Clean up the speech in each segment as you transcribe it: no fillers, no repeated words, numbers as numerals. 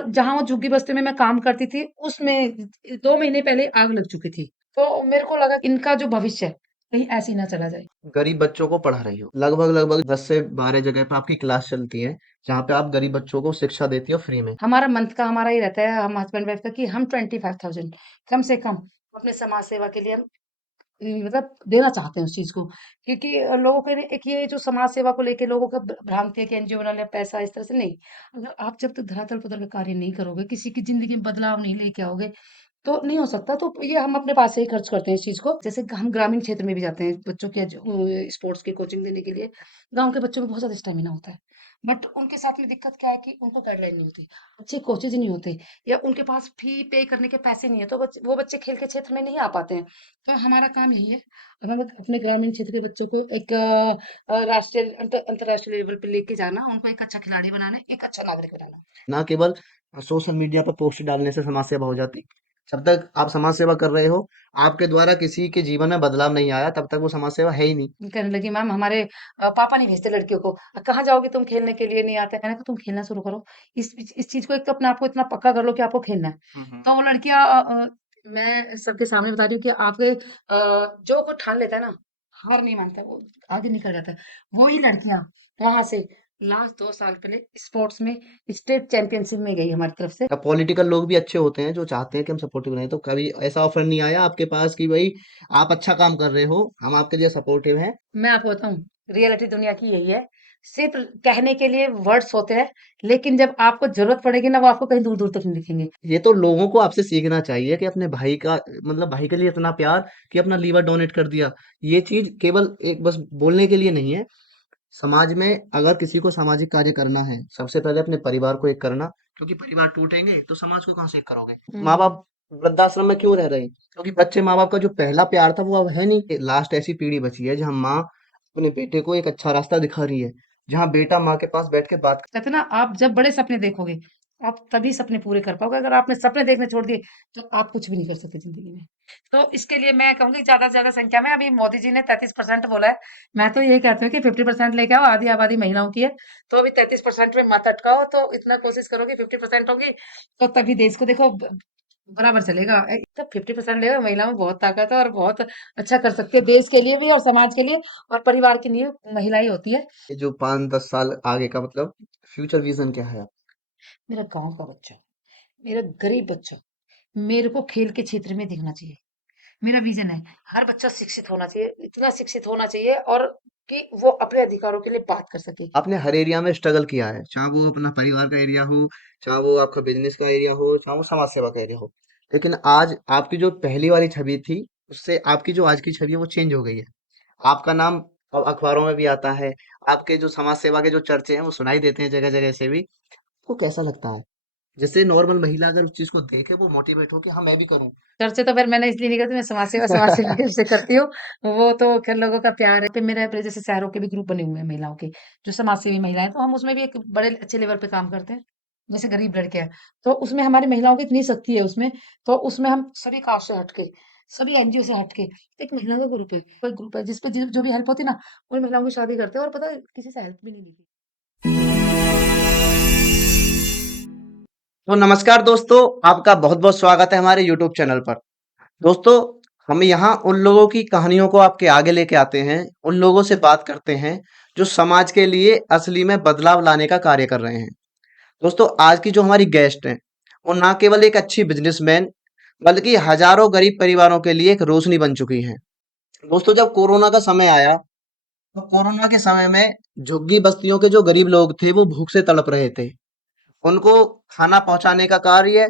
और जहाँ वो झुग्गी बस्ती में मैं काम करती थी, उसमें 2 महीने पहले आग लग चुकी थी। तो मेरे को लगा इनका जो भविष्य है, कहीं ऐसे ही ना चला जाए। गरीब बच्चों को पढ़ा रही हो, लगभग लगभग 10 से 12 जगह पे आपकी क्लास चलती है जहाँ पे आप गरीब बच्चों को शिक्षा देती हो फ्री में। हमारा मंथ का हमारा ही रहता है, हम हस्बैंड वाइफ का, कि हम 25,000 कम से कम अपने समाज सेवा के लिए हम मतलब देना चाहते हैं उस चीज़ को। क्योंकि लोगों के लिए एक ये जो समाज सेवा को लेके लोगों का भ्रांति है कि एनजीओ बना लिया, पैसा इस तरह से नहीं। अगर आप जब तक धरातल पर उतर के कार्य नहीं करोगे, किसी की ज़िंदगी में बदलाव नहीं लेके आओगे, तो नहीं हो सकता। तो ये हम अपने पास से ही खर्च करते हैं इस चीज़ को। जैसे हम ग्रामीण क्षेत्र में भी जाते हैं बच्चों के स्पोर्ट्स की कोचिंग देने के लिए। गाँव के बच्चों में बहुत ज़्यादा स्टैमिना होता है। बट उनके साथ में दिक्कत क्या है कि उनको गाइडलाइन नहीं होती, अच्छे कोचेज़ नहीं होते, या उनके पास फ़ी पे करने के पैसे नहीं है, तो वो बच्चे खेल के क्षेत्र में नहीं आ पाते हैं। तो हमारा काम यही है, हमें अपने ग्रामीण क्षेत्र के बच्चों को एक राष्ट्रीय अंतर्राष्ट्रीय लेवल पे लेके जाना, उनको एक अच्छा खिलाड़ी बनाना, एक अच्छा नागरिक बनाना। ना केवल सोशल मीडिया पर पोस्ट डालने से समाज सेवा हो जाती। जब तक आप समाज सेवा कर रहे हो, आपके द्वारा किसी के जीवन में बदलाव नहीं आया, तब तक वो समाज सेवा है ही नहीं। कहने लगी, मैम हमारे पापा नहीं भेजते लड़कियों को, कहाँ जाओगी तुम खेलने के लिए, नहीं आते। मैंने कहा तुम खेलना शुरू करो, इस चीज को एक तो अपने आप को इतना पक्का कर लो कि आपको खेलना है। हम्म। तो वो लड़कियां मैं सबके सामने बता रही हूँ कि आपके जो को ठान लेता है ना, हार नहीं मानता, वो आगे निकल जाता है। वही लड़कियां वहां से लास्ट 2 साल पहले स्पोर्ट्स में स्टेट चैंपियनशिप में गई हमारी तरफ से। अब पॉलिटिकल लोग भी अच्छे होते हैं जो चाहते हैं कि हम सपोर्टिव रहें, तो कभी ऐसा ऑफर नहीं आया आपके पास कि भाई आप अच्छा काम कर रहे हो, हम आपके लिए सपोर्टिव हैं? मैं आपको बताऊं, रियलिटी दुनिया की यही है। सिर्फ कहने के लिए वर्ड्स होते हैं, लेकिन जब आपको जरूरत पड़ेगी ना, वो आपको कहीं दूर दूर तक नहीं दिखेंगे। ये तो लोगों को आपसे सीखना चाहिए कि अपने भाई का, मतलब भाई के लिए इतना प्यार कि अपना लीवर डोनेट कर दिया। ये चीज केवल एक बस बोलने के लिए नहीं है। समाज में अगर किसी को सामाजिक कार्य करना है, सबसे पहले अपने परिवार को एक करना, क्योंकि परिवार टूटेंगे तो समाज को कहाँ से एक करोगे। माँ हम्म। बाप वृद्धाश्रम में क्यों रह रहे हैं? क्योंकि बच्चे माँ बाप का जो पहला प्यार था वो अब है नहीं। लास्ट ऐसी पीढ़ी बची है जहाँ माँ अपने बेटे को एक अच्छा रास्ता दिखा रही है, जहाँ बेटा माँ के पास बैठ के बात कहते ना, आप जब बड़े सपने देखोगे, आप तभी सपने पूरे कर पाओगे। अगर आपने सपने देखने छोड़ दिए, तो आप कुछ भी नहीं कर सकते जिंदगी में। तो इसके लिए मैं कहूंगी ज्यादा से ज्यादा संख्या में, अभी मोदी जी ने 33% बोला है, मैं तो यही कहती हूँ कि 50% लेके आओ, आधी आबादी महिलाओं की है। तो अभी 33% में मत अटकाओ, तो इतना कोशिश करो कि 50% होगी, तो तभी देश को देखो बराबर चलेगा। तब 50% ले महिलाओं में बहुत ताकत है, और बहुत अच्छा कर सकती है देश के लिए भी और समाज के लिए और परिवार के लिए। महिला ही होती है। ये जो 5-10 साल आगे का मतलब फ्यूचर विजन क्या है? मेरा गांव का बच्चा, मेरा गरीब बच्चा, मेरे को खेल के क्षेत्र में दिखना चाहिए। मेरा विजन है, हर बच्चा शिक्षित होना चाहिए, इतना शिक्षित होना चाहिए और कि वो अपने अधिकारों के लिए बात कर सके। आपने हर एरिया में स्ट्रगल किया है, चाहे वो अपना परिवार का एरिया हो, चाहे वो आपका बिजनेस का एरिया हो, चाहे वो समाज सेवा का एरिया हो। लेकिन आज आपकी जो पहली वाली छवि थी, उससे आपकी जो आज की छवि है वो चेंज हो गई है। आपका नाम अब अखबारों में भी आता है। आपके जो समाज सेवा के जो चर्चे हैं वो सुनाई देते हैं जगह जगह से भी। आपको कैसा लगता है? जैसे नॉर्मल महिला अगर उस चीज को देखे वो मोटिवेट हो कि हाँ मैं भी करूँ। चर्चा तो फिर मैंने इसलिए नहीं करती, मैं समाज सेवा कैसे करती हूँ। वो तो खैर लोगों का प्यार है। फिर मेरे अपने जैसे शहरों के भी ग्रुप बने हुए हैं महिलाओं के, जो समाज सेवी महिलाएं, तो हम उसमें भी एक बड़े अच्छे लेवल पे काम करते हैं। जैसे गरीब लड़के हैं, तो उसमें हमारी महिलाओं की इतनी शक्ति है उसमें। तो उसमें हम सभी कास्ट से हटके, सभी एनजीओ से हटके एक महिला का ग्रुप है, कोई ग्रुप है जिसपे जो भी हेल्प होती है ना, उन महिलाओं की शादी करते हैं, और पता है किसी से हेल्प भी नहीं लेती। तो नमस्कार दोस्तों, आपका बहुत बहुत स्वागत है हमारे यूट्यूब चैनल पर। दोस्तों, हम यहाँ उन लोगों की कहानियों को आपके आगे लेके आते हैं, उन लोगों से बात करते हैं जो समाज के लिए असली में बदलाव लाने का कार्य कर रहे हैं। दोस्तों, आज की जो हमारी गेस्ट हैं, वो ना केवल एक अच्छी बिजनेसमैन, बल्कि हजारों गरीब परिवारों के लिए एक रोशनी बन चुकी हैं। दोस्तों, जब कोरोना का समय आया, तो कोरोना के समय में झुग्गी बस्तियों के जो गरीब लोग थे, वो भूख से तड़प रहे थे। उनको खाना पहुंचाने का कार्य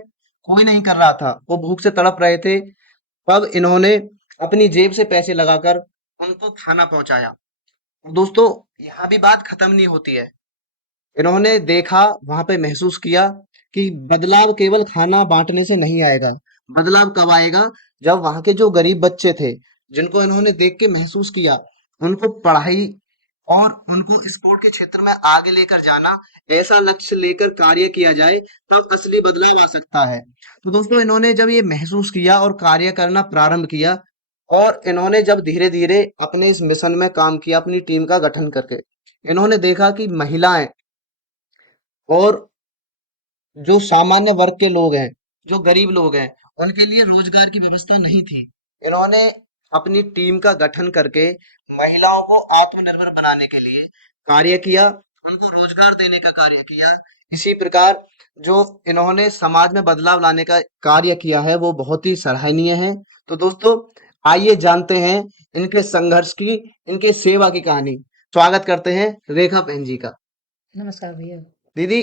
कोई नहीं कर रहा था, वो भूख से तड़प रहे थे। तब इन्होंने अपनी जेब से पैसे लगाकर उनको खाना पहुंचाया। दोस्तों, यहाँ भी बात खत्म नहीं होती है। इन्होंने देखा, वहां पे महसूस किया कि बदलाव केवल खाना बांटने से नहीं आएगा। बदलाव कब आएगा? जब वहां के जो गरीब बच्चे थे, जिनको इन्होंने देख के महसूस किया, उनको पढ़ाई और उनको स्पोर्ट के क्षेत्र में आगे लेकर जाना, ऐसा लक्ष्य लेकर कार्य किया जाए, तब असली बदलाव आ सकता है। तो दोस्तों, इन्होंने जब ये महसूस किया और कार्य करना प्रारंभ किया, और इन्होंने जब धीरे धीरे अपने इस मिशन में काम किया, अपनी टीम का गठन करके, इन्होंने देखा कि महिलाएं और जो सामान्य वर्ग के लोग हैं, जो गरीब लोग हैं, उनके लिए रोजगार की व्यवस्था नहीं थी। इन्होंने अपनी टीम का गठन करके महिलाओं को आत्मनिर्भर बनाने के लिए कार्य किया, उनको रोजगार देने का कार्य किया। इसी प्रकार जो इन्होंने समाज में बदलाव लाने का कार्य किया है वो बहुत ही सराहनीय है। तो दोस्तों, आइए जानते हैं इनके संघर्ष की, इनके सेवा की कहानी। स्वागत करते हैं रेखा बहन जी का। नमस्कार भैया। दीदी,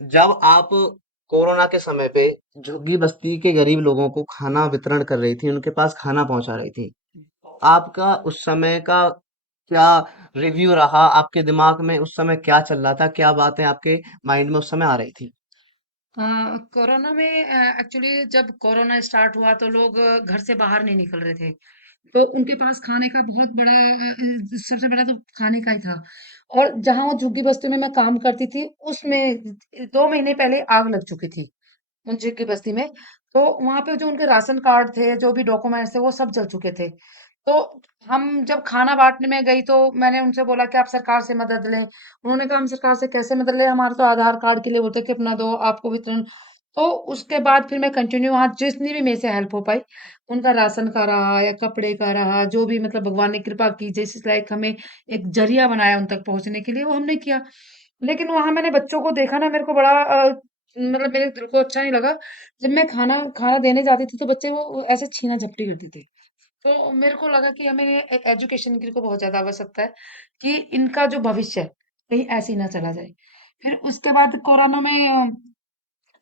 जब आप कोरोना के समय पे झुग्गी बस्ती के गरीब लोगों को खाना वितरण कर रही थी, उनके पास खाना पहुंचा रही थी, आपका उस समय का क्या रिव्यू रहा? आपके दिमाग में उस समय क्या चल रहा था? क्या बातें आपके माइंड में उस समय आ रही थी? कोरोना में एक्चुअली जब कोरोना स्टार्ट हुआ तो लोग घर से बाहर नहीं निकल रहे थे, तो उनके पास खाने का बहुत बड़ा सबसे बड़ा तो खाने का ही था। और जहाँ वो झुग्गी बस्ती में मैं काम करती थी उसमें 2 महीने पहले आग लग चुकी थी उन झुग्गी बस्ती में। तो वहां पे जो उनके राशन कार्ड थे, जो भी डॉक्यूमेंट्स थे, वो सब जल चुके थे। तो हम जब खाना बांटने में गई तो मैंने उनसे बोला कि आप सरकार से मदद लें। उन्होंने कहा हम सरकार से कैसे मदद लें, हमारे तो आधार कार्ड के लिए बोलते कि अपना दो आपको वितरण। तो उसके बाद फिर मैं कंटिन्यू वहां जितनी भी मेरे से हेल्प हो पाई, उनका राशन का रहा या कपड़े का रहा, जो भी मतलब भगवान ने कृपा की, जैसे लाइक हमें एक जरिया बनाया उन तक पहुंचने के लिए, वो हमने किया। लेकिन वहां मैंने बच्चों को देखा ना, मेरे को बड़ा मतलब मेरे दिल को अच्छा नहीं लगा। जब मैं खाना खाना देने जाती थी तो बच्चे वो ऐसे छीना झपटी करते थे। तो मेरे को लगा कि हमें एजुकेशन की को बहुत ज्यादा आवश्यकता है कि इनका जो भविष्य है कहीं ऐसे ही ना चला जाए। फिर उसके बाद कोरोना में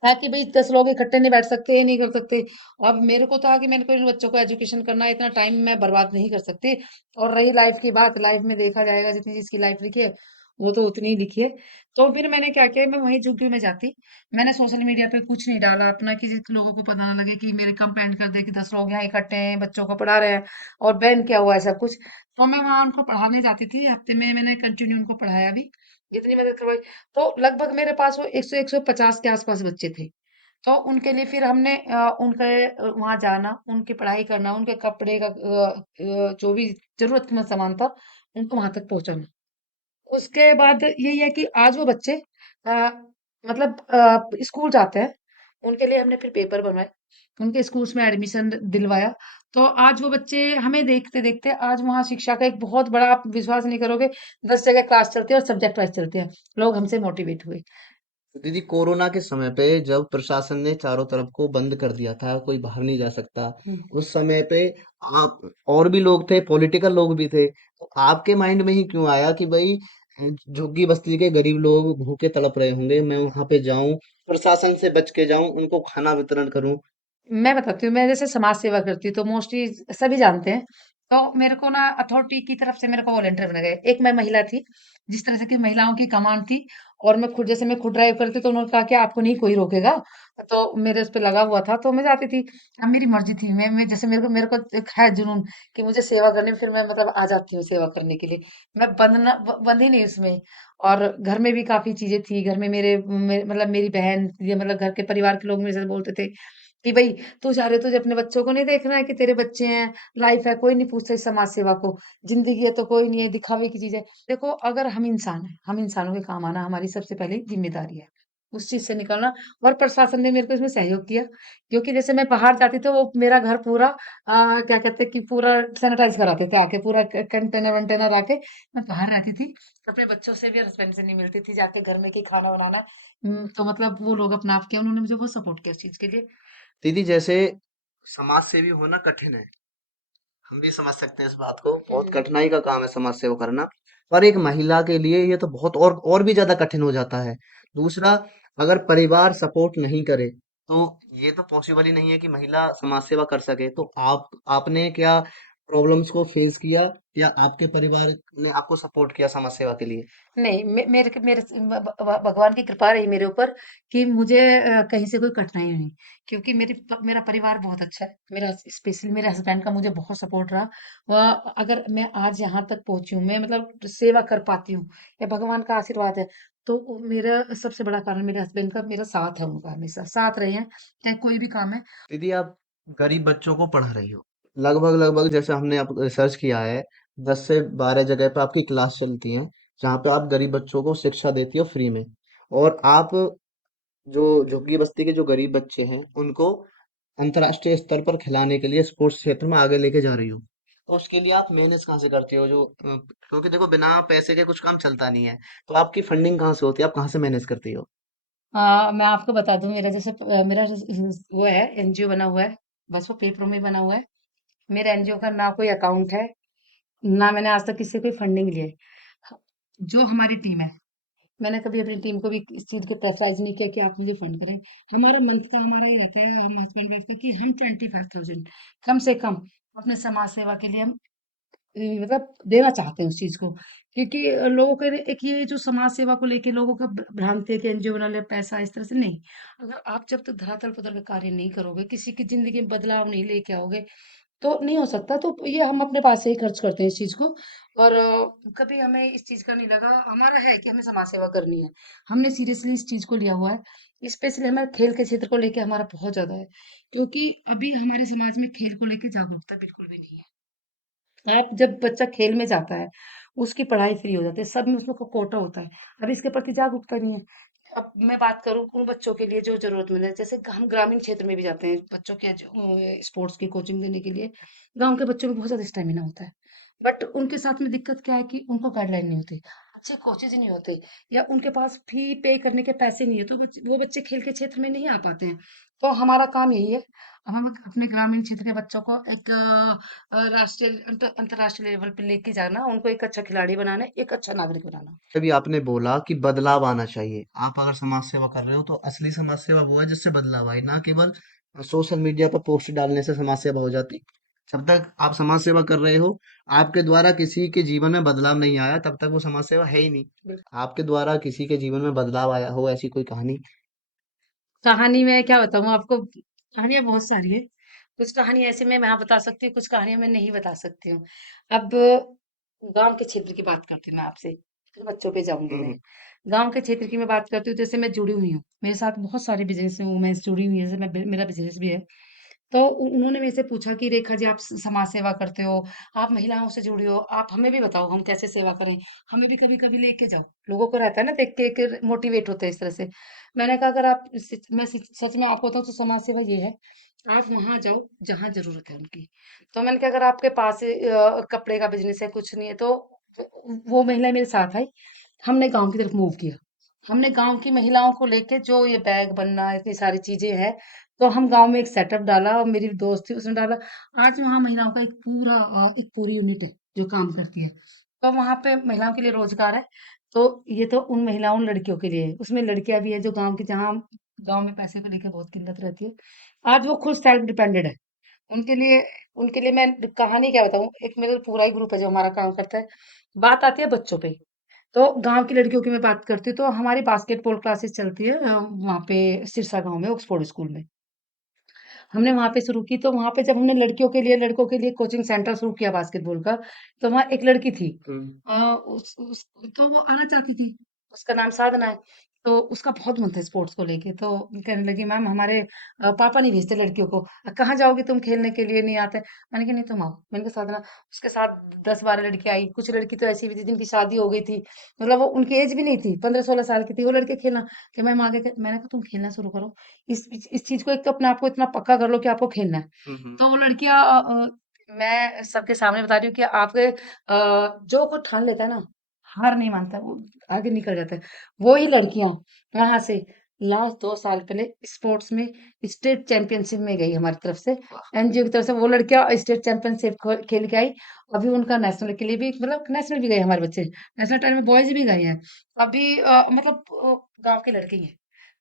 था कि भाई 10 लोग इकट्ठे नहीं बैठ सकते, ये नहीं कर सकते। अब मेरे को था कि मैंने को इन बच्चों को एजुकेशन करना है, इतना टाइम मैं बर्बाद नहीं कर सकती। और रही लाइफ की बात, लाइफ में देखा जाएगा जितनी जिसकी लाइफ लिखी है वो तो उतनी ही लिखी है। तो फिर मैंने क्या किया, मैं वहीं झुग्गी में जाती। मैंने सोशल मीडिया पे कुछ नहीं डाला अपना, किसी लोगों को पता ना लगे कि मेरे कंप्लेंट कर दे कि 10 लोग यहाँ इकट्ठे हैं, बच्चों को पढ़ा रहे हैं और बैन किया हुआ है सब कुछ। तो मैं वहां उनको पढ़ाने जाती थी, हफ्ते में मैंने कंटिन्यू उनको पढ़ाया भी, जितनी मदद करवाई। तो लगभग मेरे पास वो 100 150 के आसपास बच्चे थे। तो उनके लिए फिर हमने उनके वहाँ जाना, उनकी पढ़ाई करना, उनके कपड़े का जो भी ज़रूरतमंद सामान था, उनको वहाँ तक पहुँचाना। उसके बाद यही है कि आज वो बच्चे मतलब स्कूल जाते हैं, उनके लिए हमने फिर पेपर बनवाए, उनके स्कूल्स में एडमिशन दिलवाया। तो आज वो बच्चे हमें देखते-देखते आज वहाँ शिक्षा का एक बहुत बड़ा, आप विश्वास नहीं करोगे, 10 जगह क्लास चलती है और सब्जेक्ट वाइज़ चलते हैं। लोग हमसे मोटिवेट हुए। तो दीदी, कोरोना के समय पे जब प्रशासन ने चारों तरफ को बंद कर दिया था, कोई बाहर नहीं जा सकता, हुँ। उस समय पे आप और भी लोग थे, पॉलिटिकल लोग भी थे, तो आपके माइंड में ही क्यों आया कि भाई झुग्गी बस्ती के गरीब लोग भूखे तड़प रहे होंगे, मैं वहां पे जाऊं, प्रशासन से बच के जाऊं, उनको खाना वितरण करूं? मैं बताती हूँ, मैं जैसे समाज सेवा करती हूँ तो मोस्टली सभी जानते हैं। तो मेरे को ना अथॉरिटी की तरफ से मेरे को वॉलंटियर बनाया गया। एक मैं महिला थी, जिस तरह से कि महिलाओं की कमान थी, और मैं खुद जैसे मैं खुद ड्राइव करती तो उन्होंने कहा कि आपको नहीं कोई रोकेगा। तो मेरे उस पे लगा हुआ था तो मैं जाती थी। अब मेरी मर्जी थी, मैं जैसे मेरे को एक है जुनून कि मुझे सेवा करनी है, फिर मैं मतलब आ जाती हूँ सेवा करने के लिए। मैं बंधी नहीं उसमें। और घर में भी काफी चीजें थी, घर में मतलब मेरी बहन या मतलब घर के परिवार के लोग मेरे से बोलते थे कि भई तू जा रही है, तुझे अपने बच्चों को नहीं देखना है कि तेरे बच्चे हैं, लाइफ है, कोई नहीं पूछता इस समाज सेवा को। ज़िंदगी है तो कोई नहीं है, दिखावे की चीज़ है। देखो, अगर हम इंसान हैं, हम इंसानों के काम आना हमारी सबसे पहले ज़िम्मेदारी है, उस चीज़ से निकलना। और प्रशासन ने मेरे को इसमें सहयोग किया, क्योंकि जैसे मैं बाहर जाती तो वो मेरा घर पूरा क्या कहते हैं कि पूरा सैनिटाइज़ कराते थे आके, पूरा क कंटेनर-वंटेनर आके। मैं बाहर रहती थी, अपने बच्चों से भी और हस्बैंड से नहीं मिलती थी, जाके घर में कि खाना बनाना है। तो मतलब वो लोग अपना आप किया, उन्होंने मुझे बहुत सपोर्ट किया इस चीज़ के लिए। दीदी, जैसे समाज सेवी होना कठिन है, हम भी समझ सकते हैं इस बात को, बहुत हुँ। कठिनाई का काम है समाज सेवा करना। पर एक महिला के लिए ये तो बहुत और भी ज्यादा कठिन हो जाता है। दूसरा, अगर परिवार सपोर्ट नहीं करे तो ये तो पॉसिबल ही नहीं है कि महिला समाज सेवा कर सके। तो आपने क्या प्रॉब्लम्स को फेस किया, या आपके परिवार ने आपको सपोर्ट किया समाज सेवा के लिए? नहीं, मेरे भगवान की कृपा रही मेरे ऊपर कि मुझे कहीं से कोई कठिनाई नहीं, क्योंकि मेरा परिवार बहुत अच्छा है। मेरा स्पेशली मेरे हस्बैंड का मुझे बहुत सपोर्ट रहा। अगर मैं आज यहाँ तक पहुंची हूँ, मैं मतलब सेवा कर पाती हूँ, या भगवान का आशीर्वाद है, तो मेरा सबसे बड़ा कारण मेरे हस्बैंड का मेरा साथ है, उनका हमेशा साथ रहे हैं, चाहे कोई भी काम है। दीदी, आप गरीब बच्चों को पढ़ा रही हो, लगभग लगभग जैसे हमने आप रिसर्च किया है, 10 से 12 जगह पे आपकी क्लास चलती हैं, जहाँ पे आप गरीब बच्चों को शिक्षा देती हो फ्री में। और आप जो झुग्गी बस्ती के जो गरीब बच्चे हैं उनको अंतर्राष्ट्रीय स्तर पर खिलाने के लिए स्पोर्ट्स क्षेत्र में आगे लेके जा रही हो, तो उसके लिए आप मैनेज कहाँ से करती हो? क्योंकि देखो बिना पैसे के कुछ काम चलता नहीं है, तो आपकी फंडिंग कहाँ से होती है? आप कहाँ से मैनेज करती हो? मैं आपको बता दूं, मेरा जैसे मेरा वो है, एनजीओ बना हुआ है, बस वो पेपरों में बना हुआ है। मेरे एनजीओ का ना कोई अकाउंट है, ना मैंने आज तक किसी से कोई फंडिंग ली है। जो हमारी टीम है, मैंने कभी अपनी टीम को भी इस चीज के प्रेशराइज नहीं किया कि आप मुझे फंड करें। हमारा मंथ का हमारा ये रहता है, हम हस्बैंड वाइफ का, कि हम 25,000 कम से कम अपने समाज सेवा के लिए हम मतलब देना चाहते हैं उस चीज को। क्योंकि लोगों के एक ये जो समाज सेवा को लेके लोगों का भ्रांति है कि एनजीओ बना ले पैसा, इस तरह से नहीं। अगर आप जब तक धरातल पकड़ के कार्य नहीं करोगे, किसी की जिंदगी में बदलाव नहीं लेके आओगे, तो नहीं हो सकता। तो ये हम अपने पास से ही खर्च करते हैं इस चीज को। और कभी हमें इस चीज का नहीं लगा, हमारा है कि हमें समाज सेवा करनी है। हमने सीरियसली इस चीज को लिया हुआ है, स्पेशली हमारे खेल के क्षेत्र को लेके हमारा बहुत ज्यादा है। क्योंकि अभी हमारे समाज में खेल को लेके जागरूकता बिल्कुल भी नहीं है। आप जब बच्चा खेल में जाता है, उसकी पढ़ाई फ्री हो जाती है, सब में उसमें कोटा होता है। अभी इसके प्रति जागरूकता नहीं है। अब मैं बात करूँ उन बच्चों के लिए जो जरूरतमंद है, जैसे हम ग्रामीण क्षेत्र में भी जाते हैं बच्चों के स्पोर्ट्स की कोचिंग देने के लिए। गांव के बच्चों में बहुत ज्यादा स्टेमिना होता है, बट उनके साथ में दिक्कत क्या है कि उनको गाइडलाइन नहीं होती, अच्छे कोचेज नहीं होते, या उनके पास फी पे करने के पैसे नहीं है, तो वो बच्चे खेल के क्षेत्र में नहीं आ पाते हैं। तो हमारा काम यही है, अब हम अपने ग्रामीण क्षेत्र के बच्चों को एक राष्ट्रीय अंतर्राष्ट्रीय लेवल पे लेके जाना, उनको एक अच्छा खिलाड़ी बनाना, एक अच्छा नागरिक बनाना। अभी आपने बोला कि बदलाव आना चाहिए। आप अगर समाज सेवा कर रहे हो तो असली समाज सेवा वो है जिससे बदलाव आए, ना केवल सोशल मीडिया पर पोस्ट डालने से समाज सेवा हो जाती। जब तक आप समाज सेवा कर रहे हो, आपके द्वारा किसी के जीवन में बदलाव नहीं आया, तब तक वो समाज सेवा है ही नहीं। बिल्कुल। आपके द्वारा किसी के जीवन में बदलाव आया हो, ऐसी कोई कहानी? कहानी में क्या बताऊँ आपको, कहानियाँ बहुत सारी है। कुछ कहानी ऐसी मैं यहाँ बता सकती हूँ, कुछ कहानियाँ मैं नहीं बता सकती हूँ। अब गाँव के क्षेत्र की बात करती हूँ मैं आपसे, फिर बच्चों पे जाऊँगी मैं। हम्म। गाँव के क्षेत्र की मैं बात करती हूँ, जैसे मैं जुड़ी हुई हूँ। मेरे साथ बहुत सारे बिज़नेस में वूमेन्स जुड़ी हुई हैं, जैसे मेरा बिज़नेस भी है। तो उन्होंने मेरे से पूछा कि रेखा जी, आप समाज सेवा करते हो, आप महिलाओं से जुड़ी हो, आप हमें भी बताओ हम कैसे सेवा करें, हमें भी कभी कभी लेके जाओ। लोगों को रहता है ना, देख के एक मोटिवेट होते हैं इस तरह से। मैंने कहा अगर आप सच में आपको बताऊं तो समाज सेवा ये है, आप वहां जाओ जहां जरूरत है उनकी। तो मैंने कहा अगर आपके पास कपड़े का बिजनेस है, कुछ नहीं है, तो वो महिला मेरे साथ आई। हमने गांव की तरफ मूव किया। हमने गांव की महिलाओं को लेके जो ये बैग बनना, इतनी सारी चीजें हैं, तो हम गांव में एक सेटअप डाला, और मेरी दोस्त थी उसने डाला। आज वहाँ महिलाओं का एक पूरी यूनिट है जो काम करती है। तो वहां पे महिलाओं के लिए रोजगार है। तो ये तो उन महिलाओं लड़कियों के लिए है, उसमें लड़कियां भी है जो गांव की, जहाँ गांव में पैसे को लेकर बहुत किल्लत रहती है, आज वो खुद सेल्फ डिपेंडेंट है। उनके लिए उनके लिए मैं कहानी क्या बताऊं, एक मेरा पूरा ही ग्रुप है जो हमारा काम करता है। बात आती है बच्चों पे, तो गांव की लड़कियों की मैं बात करती हूँ, तो हमारी बास्केटबॉल क्लासेस चलती है वहाँ पे सिरसा गांव में ऑक्सफोर्ड स्कूल में। हमने वहाँ पे शुरू की, तो वहाँ पे जब हमने लड़कों के लिए कोचिंग सेंटर शुरू किया बास्केटबॉल का, तो वहाँ एक लड़की थी। हम्म। अ, तो वो आना चाहती थी। उसका नाम साधना है। तो उसका बहुत मन था स्पोर्ट्स को लेके, तो कहने लगी मैम हमारे पापा नहीं भेजते लड़कियों को। कहाँ जाओगी तुम खेलने के लिए, नहीं आते। मैंने कहा नहीं तुम आओ। मैंने कहा साधना, उसके साथ 10-12 लड़कियां आई, कुछ लड़की तो ऐसी भी थी जिनकी शादी हो गई थी, मतलब वो उनकी एज भी नहीं थी, 15-16 साल की थी। वो लड़के खेलना कि मैम आगे मैंने कहा तुम खेलना शुरू करो। इस चीज को एक तो अपने आप को इतना पक्का कर लो कि आपको खेलना है। हम्म। तो वो लड़कियां मैं सबके सामने बता रही हूँ कि आपके जो कोई ठान लेता है ना, हार नहीं मानता, वो आगे निकल जाता है। वो ही लड़कियां वहां से लास्ट 2 साल पहले स्पोर्ट्स में स्टेट चैंपियनशिप में गई हमारी तरफ से, एनजीओ की तरफ से। वो लड़कियां स्टेट चैंपियनशिप खेल के आई। अभी उनका नेशनल के लिए भी, मतलब नेशनल भी गए हमारे बच्चे, नेशनल टाइम में बॉयज भी गए हैं। अभी मतलब गांव के लड़के ही हैं,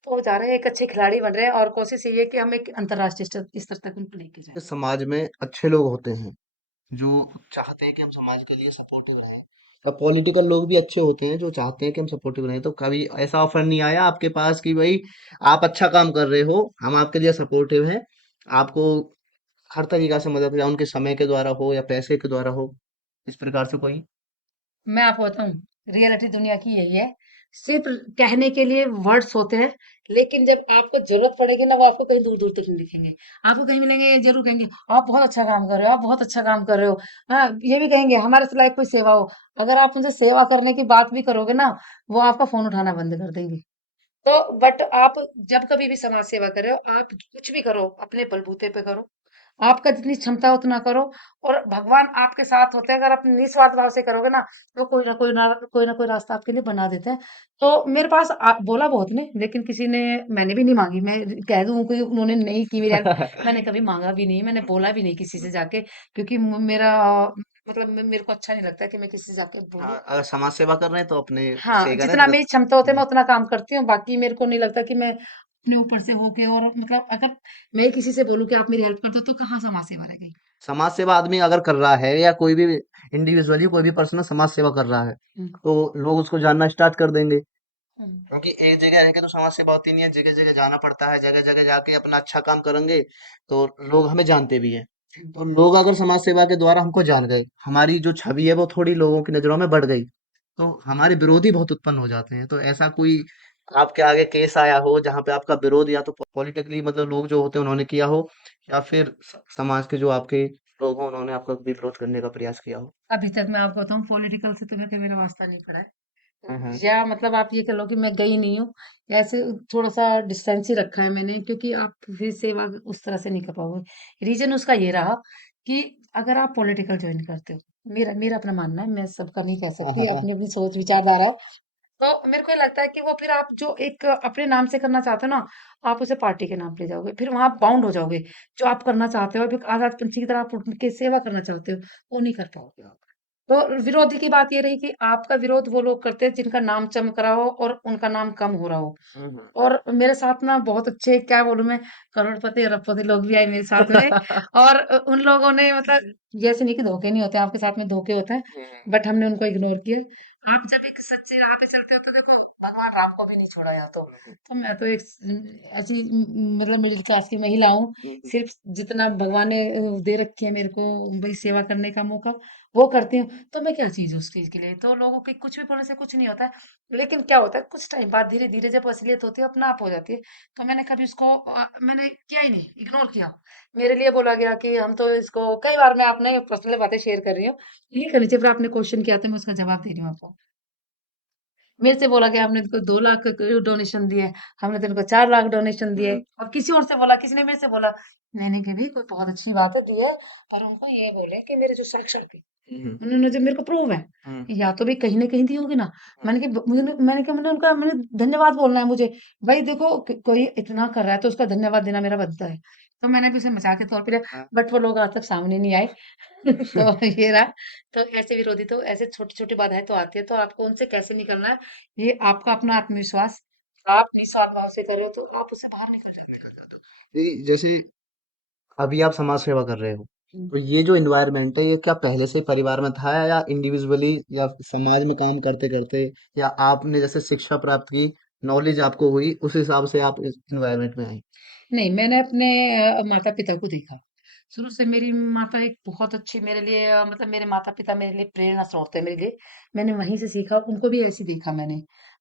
तो वो जा रहे हैं, एक अच्छे खिलाड़ी बन रहे हैं, और कोशिश यही है कि हम एक अंतर्राष्ट्रीय स्तर तक उनको लेके जाएं। इस समाज में अच्छे लोग होते हैं जो चाहते हैं कि हम समाज के लिए सपोर्टिव रहें, और पॉलिटिकल लोग भी अच्छे होते हैं जो चाहते हैं कि हम सपोर्टिव रहें। तो कभी ऐसा ऑफर नहीं आया आपके पास कि भाई आप अच्छा काम कर रहे हो, हम आपके लिए सपोर्टिव हैं, आपको हर तरीका से मदद करें, उनके समय के द्वारा हो या पैसे के द्वारा हो, इस प्रकार से कोई? मैं आपको बताऊं, रियलिटी दुनिया की यही है। सिर्फ कहने के लिए वर्ड्स होते हैं, लेकिन जब आपको जरूरत पड़ेगी ना, वो आपको कहीं दूर दूर तक नहीं दिखेंगे। आपको कहीं मिलेंगे, ये जरूर कहेंगे आप बहुत अच्छा काम कर रहे हो, आप बहुत अच्छा काम कर रहे हो। हाँ, ये भी कहेंगे हमारे से लायक कोई सेवा हो। अगर आप उनसे सेवा करने की बात भी करोगे ना, वो आपका फोन उठाना बंद कर देंगे। तो बट आप जब कभी भी समाज सेवा कर रहे हो, आप कुछ भी करो अपने बलबूते पे करो, आपका जितनी क्षमता है उतना करो, और भगवान आपके साथ होते हैं। अगर आप निस्वार्थ भाव से करोगे ना, तो कोई ना कोई रास्ता आपके लिए बना देते हैं। तो मेरे पास बोला बहुत ने, लेकिन किसी ने, मैंने भी नहीं मांगी। मैं कह दूं कि उन्होंने नहीं की मेरी हेल्प, मैंने कभी मांगा भी नहीं, मैंने बोला भी नहीं किसी से जाके, क्योंकि मेरा मतलब मेरे को अच्छा नहीं लगता कि मैं किसी से जाके बोलूं। हाँ, अगर समाज सेवा कर रहे हैं तो अपने हाँ, से करें जितना मतलब। मेरी क्षमता होती है हम्म। मैं उतना काम करती हूँ। बाकी मेरे को नहीं लगता कि मैं अपने ऊपर से होके, और मतलब अगर मैं किसी से बोलूँ कि आप मेरी हेल्प कर दो, तो कहाँ समाज सेवा रह गई। समाज सेवा आदमी अगर कर रहा है या कोई भी इंडिविजुअली कोई भी पर्सन समाज सेवा कर रहा है हम्म, तो लोग उसको जानना स्टार्ट कर देंगे। हम्म, क्योंकि एक जगह रह के तो समाज सेवा होती नहीं है, जगह जगह जाना पड़ता है, जगह जगह जाके अपना अच्छा काम करेंगे तो लोग हमें जानते भी हैं। तो लोग अगर समाज सेवा के द्वारा हमको जान गए, हमारी जो छवि है वो थोड़ी लोगों की नजरों में बढ़ गई, तो हमारे विरोधी बहुत उत्पन्न हो जाते हैं। तो ऐसा कोई आपके आगे केस आया हो जहाँ पे आपका विरोध या तो पॉलिटिकली मतलब लोग जो होते हैं उन्होंने किया हो, या फिर समाज के जो आपके लोग हो उन्होंने आपका विरोध करने का प्रयास किया हो? अभी तक मैं आपको बताऊं, पॉलिटिकल से तो लेकर मेरा वास्ता नहीं पड़ा है। हम्म। या मतलब आप ये कह लो कि मैं गई नहीं हूँ, ऐसे थोड़ा सा डिस्टेंस ही रखा है मैंने, क्योंकि आप फिर सेवा उस तरह से नहीं कर पाओगे। रीजन उसका ये रहा कि अगर आप पॉलिटिकल ज्वाइन करते हो, मेरा मेरा अपना मानना है, मैं सबका नहीं कह सकती, अपनी अपनी सोच विचारधारा है। तो मेरे को ये लगता है कि वो फिर आप जो एक अपने नाम से करना चाहते हो ना, आप उसे पार्टी के नाम पे ले जाओगे, फिर वहां बाउंड हो जाओगे। जो आप करना चाहते हो, एक आजाद पंछी की तरह आप उठ के सेवा करना चाहते हो, वो नहीं कर पाओगे आप। तो विरोधी की बात ये रही कि आपका विरोध वो लोग करते हैं जिनका नाम चमक रहा हो और उनका नाम कम हो रहा हो। हम्म। और मेरे साथ ना बहुत अच्छे, क्या बोलूं मैं, करोड़पति अरबपति लोग भी आए मेरे साथ में। और उन लोगों ने मतलब, जैसे नहीं कि धोखे नहीं होते, आपके साथ में धोखे होते हैं, बट हमने उनको इग्नोर किया। आप जब एक सच्ची राह पे चलते हो तो देखो, भगवान राम को भी नहीं छोड़ा यहाँ तो मैं तो एक ऐसी मतलब मिडिल क्लास की महिला हूँ। सिर्फ जितना भगवान ने दे रखी है मेरे को भाई सेवा करने का मौका, वो करती हूँ। तो मैं क्या चीज हूँ उस चीज के लिए, तो लोगों के कुछ भी बोलने से कुछ नहीं होता है। लेकिन क्या होता है, कुछ टाइम बाद धीरे धीरे जब असलियत होती है, अपना आप हो जाती है। तो मैंने कभी उसको मैंने किया ही नहीं, इग्नोर किया। मेरे लिए बोला गया कि हम तो इसको, कई बार मैं अपने पर्सनल बातें शेयर कर रही हूँ, नहीं करनी चाहिए, पर आपने क्वेश्चन किया तो मैं उसका जवाब दे रही हूँ आपको। मेरे से बोला गया, हमने तुमको 2 लाख डोनेशन दिए, हमने तुमको 4 लाख डोनेशन दिए। हम्म। अब किसी और से बोला, किसी ने मेरे से बोला, मैंने कहा भी कोई बहुत अच्छी बात है, दी है, पर उनको ये बोले कि मेरे जो साक्षात थी, हम्म। उन्होंने जो मेरे को प्रूव है, हम्म। या तो भी कहीं ना कहीं दी होगी ना। मैंने उनका, मैंने धन्यवाद बोलना है मुझे। भाई देखो, कोई इतना कर रहा है तो उसका धन्यवाद देना मेरा बनता है। तो मैंने भी उसे मजाक के तौर पे लिया, हाँ। बट वो लोग आज तक सामने नहीं आए। तो ये रहा। तो ऐसे विरोधी, तो ऐसे छोटी छोटी बाधाएं तो आती है, तो आपको उनसे कैसे निकलना है, ये आपका अपना आत्मविश्वास। आप निस्वार्थ भाव से कर रहे हो तो आप उससे बाहर निकल जाते निकल जाते हो। जैसे अभी आप समाज सेवा कर रहे हो, हो। तो ये जो एनवायरनमेंट है ये क्या पहले से परिवार में था या इंडिविजुअली या समाज में काम करते करते, या आपने जैसे शिक्षा प्राप्त की, नॉलेज आपको हुई उस हिसाब से आप इस एनवायरनमेंट में आई? नहीं, मैंने अपने माता-पिता को देखा। शुरू से मेरी माता एक बहुत अच्छी मेरे लिए, मतलब मेरे माता-पिता मेरे लिए प्रेरणा स्रोत है मेरे लिए। मैंने वहीं से सीखा, उनको भी ऐसे ही देखा मैंने।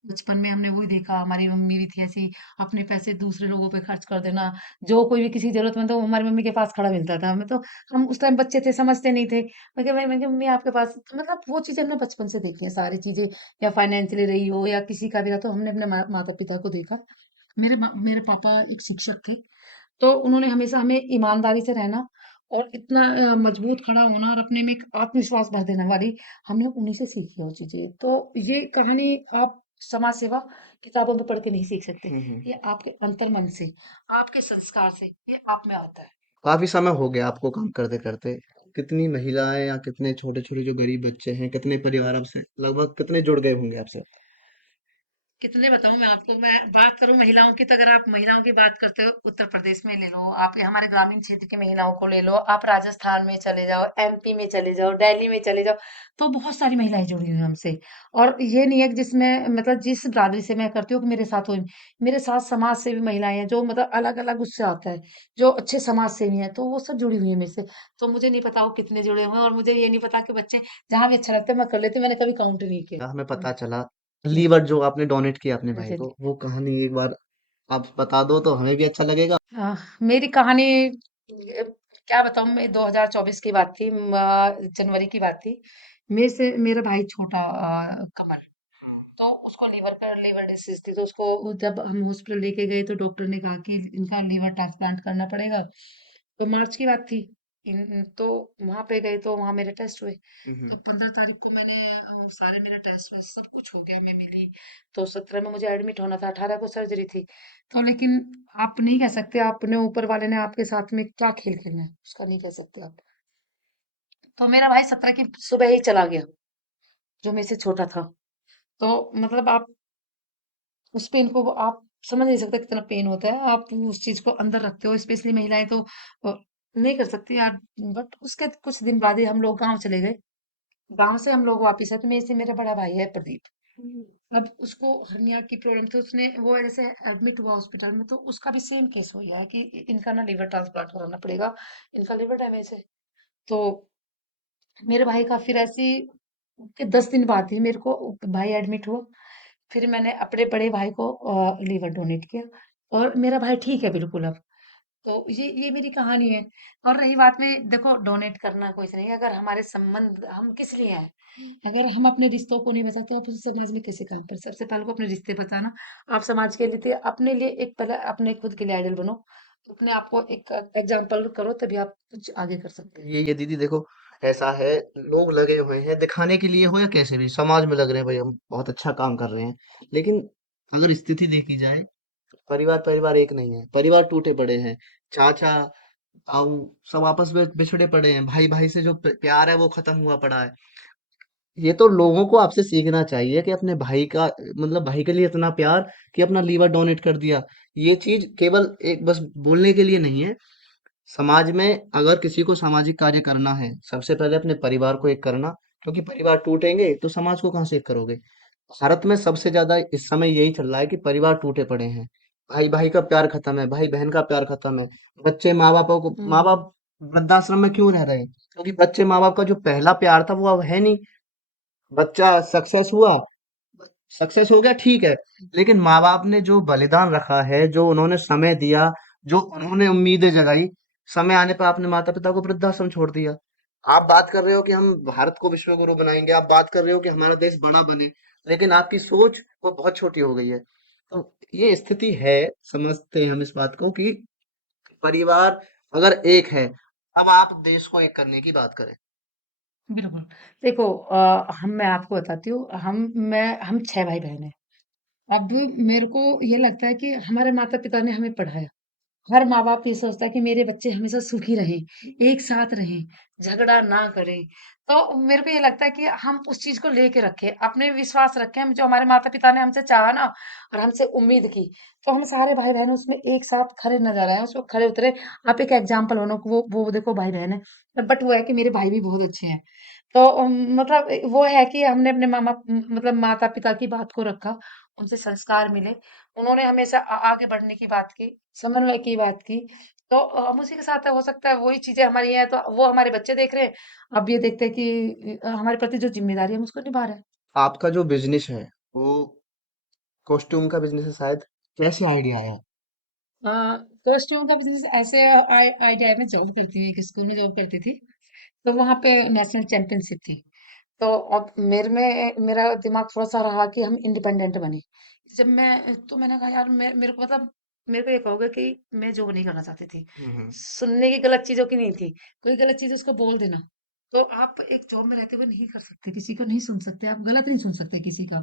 बचपन में हमने वही देखा, हमारी मम्मी भी थी ऐसी, अपने पैसे दूसरे लोगों पे खर्च कर देना। जो कोई भी किसी ज़रूरतमंद हो, वो हमारी मम्मी के पास खड़ा मिलता था। हमें तो, हम उस टाइम बच्चे थे, समझते नहीं थे। मैं कहा मम्मी आपके पास, तो मतलब वो चीज़ें हमने बचपन से देखी हैं सारी चीज़ें, या फाइनेंशियली रही हो या किसी का भी रहा, तो हमने अपने माता-पिता को देखा। मेरे पापा एक शिक्षक थे। तो उन्होंने हमेशा हमें ईमानदारी से रहना, और इतना मजबूत खड़ा होना, और अपने में एक आत्मविश्वास भर देने वाली, हमने उन्हीं से सीखी वो चीजें। तो ये कहानी आप समाज सेवा किताबों में पढ़ के नहीं सीख सकते, हम्म। ये आपके अंतर मन से, आपके संस्कार से, ये आप में आता है। काफी समय हो गया आपको काम करते करते, कितनी महिलाएं या कितने छोटे छोटे जो गरीब बच्चे हैं, कितने परिवार आपसे लगभग कितने जुड़ गए होंगे आपसे? कितने बताऊं मैं आपको, मैं बात करूं महिलाओं की, तो अगर आप महिलाओं की बात करते हो, उत्तर प्रदेश में ले लो, आप हमारे ग्रामीण क्षेत्र की महिलाओं को ले लो, आप राजस्थान में चले जाओ, एमपी में चले जाओ, दिल्ली में चले जाओ, तो बहुत सारी महिलाएं जुड़ी हुई हैं हमसे। और ये नहीं है कि जिसमें मतलब जिस बिरादरी से मैं करती हूँ कि मेरे साथ हुई, मेरे साथ समाज से भी महिलाएं हैं जो मतलब अलग अलग उससे आता है, जो अच्छे समाज सेवी हैं, तो वो सब जुड़ी हुई है मेरे से। तो मुझे नहीं पता वो कितने जुड़े हुए हैं, और मुझे ये नहीं पता कि बच्चे, जहां भी अच्छा लगता है मैं कर लेती हूँ, मैंने कभी काउंट नहीं किया। हमें पता चला हम्म, लीवर जो आपने डोनेट किया अपने भाई जी को, जी। वो कहानी एक बार आप बता दो तो हमें भी अच्छा लगेगा। मेरी कहानी, क्या बताऊं मैं, 2024 की बात थी, जनवरी की बात थी। मेरे से मेरा भाई छोटा, कमल, तो उसको लीवर डिसीज थी, तो उसको जब हम हॉस्पिटल लेके गए तो डॉक्टर ने कहा कि इनका लीवर ट्रांसप्लांट करना पड़ेगा। तो मार्च की बात थी। तो वहां पे गए तो वहां मेरे टेस्ट हुए। तो 15 तारीख को मैंने सारे मेरे टेस्ट हुए, सब कुछ हो गया, मैं मिली। तो 17 में मुझे एडमिट होना था, 18 को सर्जरी थी। तो लेकिन आप नहीं कह सकते, आपने ऊपर वाले ने आपके साथ में क्या खेल खेलना है, उसका नहीं कह सकते आप। तो मेरा भाई 17 की सुबह ही चला गया, जो मेरे से छोटा था। तो मतलब आप उस पेन को आप समझ नहीं सकते कितना पेन होता है, आप उस चीज को अंदर रखते हो, स्पेशली महिलाएं तो नहीं कर सकती यार। बट उसके कुछ दिन बाद ही हम लोग गांव चले गए। गांव से हम लोग वापिस आए, तो मेरे से मेरा बड़ा भाई है प्रदीप। अब उसको हर्निया की प्रॉब्लम थी, उसने वो जैसे एडमिट हुआ हॉस्पिटल में, तो उसका भी सेम केस हो गया है कि इनका ना लिवर ट्रांसप्लांट कराना पड़ेगा, इनका लिवर डैमेज है। तो मेरे भाई का फिर ऐसी के 10 दिन बाद ही मेरे को भाई एडमिट हुआ। फिर मैंने अपने बड़े भाई को लीवर डोनेट किया, और मेरा भाई ठीक है बिल्कुल अब। तो ये मेरी कहानी है। और रही बात में, देखो डोनेट करना कुछ नहीं, अगर हमारे संबंध हम किस लिए हैं, अगर हम अपने रिश्तों को नहीं बचाते तो फिर समाज में कैसे काम कर। सबसे पहले को अपने रिश्ते बचाना। आप समाज के लिए, अपने लिए एक पहले अपने खुद के लिए आइडल बनो, अपने आप को एक एग्जाम्पल करो, तभी आप कुछ आगे कर सकते हैं। ये दीदी देखो, ऐसा है, लोग लगे हुए हैं दिखाने के लिए हो या कैसे भी समाज में लग रहे हैं भाई हम बहुत अच्छा काम कर रहे हैं, लेकिन अगर स्थिति देखी जाए, परिवार परिवार एक नहीं है, परिवार टूटे पड़े हैं। चाचा ताऊ सब आपस में बिछड़े पड़े हैं, भाई भाई से जो प्यार है वो खत्म हुआ पड़ा है। ये तो लोगों को आपसे सीखना चाहिए कि अपने भाई का मतलब भाई के लिए इतना प्यार कि अपना लीवर डोनेट कर दिया। ये चीज केवल एक बस बोलने के लिए नहीं है। समाज में अगर किसी को सामाजिक कार्य करना है, सबसे पहले अपने परिवार को एक करना, क्योंकि परिवार टूटेंगे तो समाज को कहाँ से एक करोगे। भारत में सबसे ज्यादा इस समय यही चल रहा है कि परिवार टूटे पड़े हैं, भाई भाई का प्यार खत्म है, भाई बहन का प्यार खत्म है। बच्चे माँ हम्म। बाप वृद्धाश्रम में क्यों रह रहे हैं, क्योंकि बच्चे माँ बाप का जो पहला प्यार था वो अब है नहीं। बच्चा सक्सेस हुआ, सक्सेस हो गया ठीक है, लेकिन माँ बाप ने जो बलिदान रखा है, जो उन्होंने समय दिया, जो उन्होंने उम्मीदें जगाई, समय आने पर आपने माता पिता को वृद्धाश्रम छोड़ दिया। आप बात कर रहे हो कि हम भारत को विश्व गुरु बनाएंगे, आप बात कर रहे हो कि हमारा देश बड़ा बने, लेकिन आपकी सोच वो बहुत छोटी हो गई है। तो ये स्थिति है, समझते हैं हम इस बात को कि परिवार अगर एक है, अब आप देश को एक करने की बात करें। बिल्कुल। देखो मैं आपको बताती हूँ, हम 6 भाई बहन हैं। अब मेरे को ये लगता है कि हमारे माता पिता ने हमें पढ़ाया। हर माँ बाप ये सोचता है कि मेरे बच्चे हमेशा सुखी रहें, एक साथ रहें, झगड़ा ना करें। तो मेरे को ये लगता है कि हम उस चीज को लेके रखें, अपने विश्वास रखें, जो हमारे माता पिता ने हमसे चाहा ना, और हमसे उम्मीद की, तो हम सारे भाई बहन उसमें एक साथ खड़े नजर आए, उसको खड़े उतरे। आप एक एग्जाम्पल बनो कि वो देखो भाई बहन है, बट वो है कि मेरे भाई भी बहुत अच्छे हैं। तो मतलब वो है कि हमने अपने मतलब माता पिता की बात को रखा, उनसे संस्कार मिले, उन्होंने हमेशा आगे बढ़ने की बात की, समन्वय की बात की। तो हम उसी के साथ है, हो सकता है वही चीजें हमारी हैं, तो वो हमारे बच्चे देख रहे हैं। अब ये देखते हैं कि हमारे प्रति जो जिम्मेदारी है हम उसको निभा रहे हैं। आपका जो बिजनेस है वो कॉस्ट्यूम का बिजनेस है शायद, कैसे आइडिया आया? कॉस्ट्यूम का बिजनेस ऐसे आइडिया, मैं जॉब करती थी, एक स्कूल में जॉब करती थी। तो वहाँ पे नेशनल चैंपियनशिप थी। तो अब मेरा दिमाग थोड़ा सा रहा कि हम इंडिपेंडेंट बने। जब मैं तो मैंने कहा यार, मेरे को मतलब मेरे को ये कहोगे कि मैं जॉब नहीं करना चाहती थी। हम्म। सुनने की गलत चीजों की नहीं थी, कोई गलत चीज उसको बोल देना। तो आप एक जॉब में रहते हुए नहीं कर सकते, किसी को नहीं सुन सकते, आप गलत नहीं सुन सकते किसी का।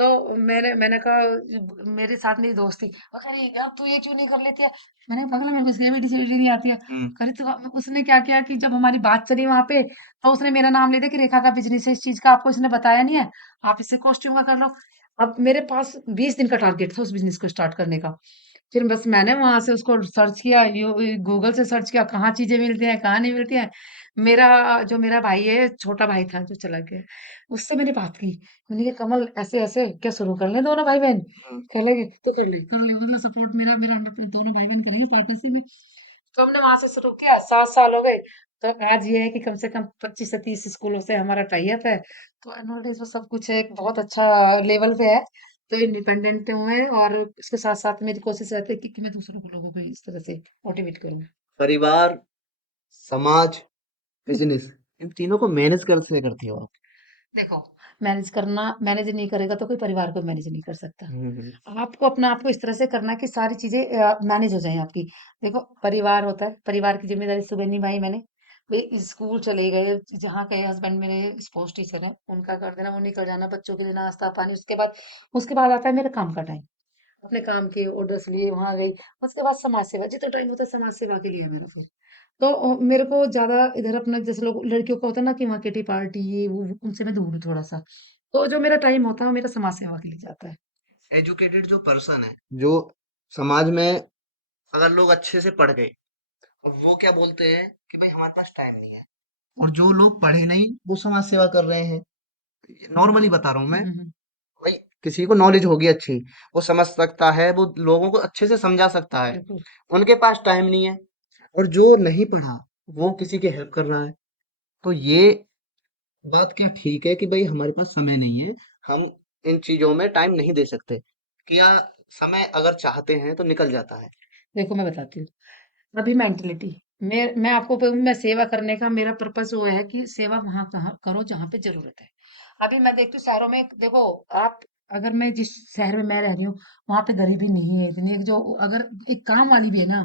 तो मैंने कहा, मेरे साथ मेरी दोस्त थी, वो कह रही यार तू ये क्यों नहीं कर लेती है। मैंने कहा पागल है, मेरे को इसलिए ABCD नहीं आती है। हम्म। कह रही तो उसने क्या किया कि जब हमारी बात चली वहां पे, तो उसने मेरा नाम ले दिया कि रेखा का बिजनेस है इस चीज का, आपको इसने बताया नहीं है, आप इससे कॉस्ट्यूम का कर लो। अब मेरे पास 20 दिन का टारगेट था उस बिजनेस को स्टार्ट करने का। फिर बस मैंने वहां से उसको सर्च किया, गूगल से सर्च किया, कहाँ चीजें मिलती हैं कहाँ नहीं मिलती हैं। मेरा भाई है, छोटा भाई था जो चला गया, उससे मैंने बात की। मैंने कहा कमल ऐसे ऐसे क्या शुरू कर ले दोनों भाई बहन। हम्म। कह लगे तो कर ले मतलब सपोर्ट मेरा मेरा हम अपने दोनों भाई बहन करेंगे पार्टनरशिप में। तो हमने वहां से शुरू किया, 7 साल हो गए। तो आज ये है कि कम से कम 25 से 30 स्कूलों से हमारा टाई अप है। तो एनुअल डेज में सब कुछ एक बहुत अच्छा लेवल पे है। तो इंडिपेंडेंट हुए, और इसके साथ साथ मेरी कोशिश रहती है कि मैं दूसरों को लोगों को इस तरह से मोटिवेट करूँ। परिवार, समाज, बिजनेस, इन तीनों को मैनेज कैसे करती हो आप? देखो, मैनेज नहीं करेगा तो कोई परिवार को मैनेज नहीं कर सकता। हम्म। आपको अपने आप को इस तरह से करना है कि सारी चीजें मैनेज हो जाएं आपकी। देखो, परिवार होता है, परिवार की जिम्मेदारी सुबह निभाई मैंने, भाई स्कूल चले गए, जहाँ गए, हस्बैंड मेरे स्पोर्ट्स टीचर हैं, उनका कर देना, वो निकल जाना, बच्चों के लिए नाश्ता पानी, उसके बाद आता है मेरे काम का टाइम, अपने काम के ऑर्डर्स लिए वहां गई। उसके बाद समाज सेवा, जितना टाइम होता है समाज सेवा के लिए है मेरा फिर। तो मेरे को ज्यादा इधर अपना, जैसे लोग लड़कियों का होता है ना कि वहाँ किटी पार्टी ये वो, उनसे मैं दूर हूँ थोड़ा सा। तो जो मेरा टाइम होता है वो मेरा समाज सेवा के लिए जाता है। एजुकेटेड जो पर्सन है, जो समाज में अगर लोग अच्छे से पढ़ गए, अब वो क्या बोलते हैं कि भाई हमारे पास टाइम नहीं है। और जो लोग पढ़े नहीं वो समाज सेवा कर रहे हैं। नॉर्मली बता रहा हूँ मैं। हम्म। भाई किसी को नॉलेज होगी अच्छी, वो समझ सकता है, वो लोगों को अच्छे से समझा सकता है। बिल्कुल। उनके पास टाइम नहीं है। और जो नहीं पढ़ा वो किसी की हेल्प कर रहा है। तो ये बात क्या ठीक है कि भाई हमारे पास समय नहीं है, हम इन चीजों में टाइम नहीं दे सकते? क्या समय अगर चाहते हैं तो निकल जाता है? देखो मैं बताती हूँ, अभी मेंटेलिटी, मैं आपको मैं सेवा करने का मेरा पर्पस वो है कि सेवा वहां कहाँ करो जहाँ पे जरूरत है। अभी मैं देखती हूँ शहरों में, देखो आप, अगर मैं जिस शहर में मैं रह रही हूँ वहां पे गरीबी नहीं है इतनी, जो अगर एक काम वाली भी है ना,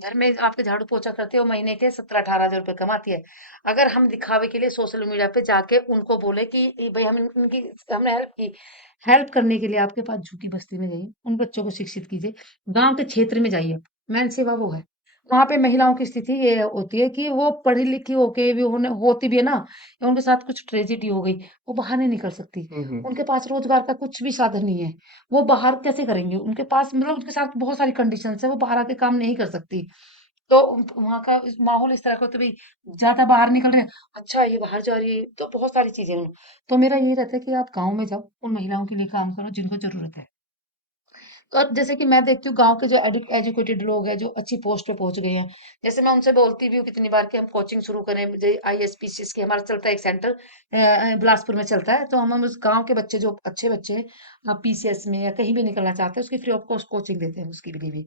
घर में आपके झाड़ू पोछा करते हो, महीने के 17-18 हजार रुपए कमाती है। अगर हम दिखावे के लिए सोशल मीडिया पे जाके उनको बोले कि भाई हम इनकी हमने हेल्प की, हेल्प करने के लिए आपके पास झुकी बस्ती में जाइए, उन बच्चों को शिक्षित कीजिए, गांव के क्षेत्र में जाइए, मैन सेवा वो है। वहाँ पे महिलाओं की स्थिति ये होती है कि वो पढ़ी लिखी होके भी होती भी है ना, या उनके साथ कुछ ट्रेजेडी हो गई, वो बाहर नहीं निकल सकती। हम्म। उनके पास रोजगार का कुछ भी साधन नहीं है। वो बाहर कैसे करेंगे? उनके पास मतलब उनके साथ बहुत सारी कंडीशंस है, वो बाहर आके काम नहीं कर सकती। तो वहाँ का माहौल इस तरह का, तो भाई ज्यादा बाहर निकल रहे हैं, अच्छा ये बाहर जा रही है, तो बहुत सारी चीजें हैं। तो मेरा ये रहता है कि आप गाँव में जाओ, उन महिलाओं के लिए काम करो जिनको जरूरत है। तो अब जैसे कि मैं देखती हूँ गाँव के जो एजुकेटेड लोग हैं, जो अच्छी पोस्ट पे पहुंच गए हैं, जैसे मैं उनसे बोलती भी हूँ कितनी बार कि हम कोचिंग शुरू करें, जैसे ISPCS की हमारा चलता है एक सेंटर, बिलासपुर में चलता है, तो हम उस गाँव के बच्चे, जो अच्छे बच्चे हैं, PCS में या कहीं भी निकलना चाहते हैं, उसकी फ्री ऑफ कॉस्ट कोचिंग देते हैं उसके लिए भी।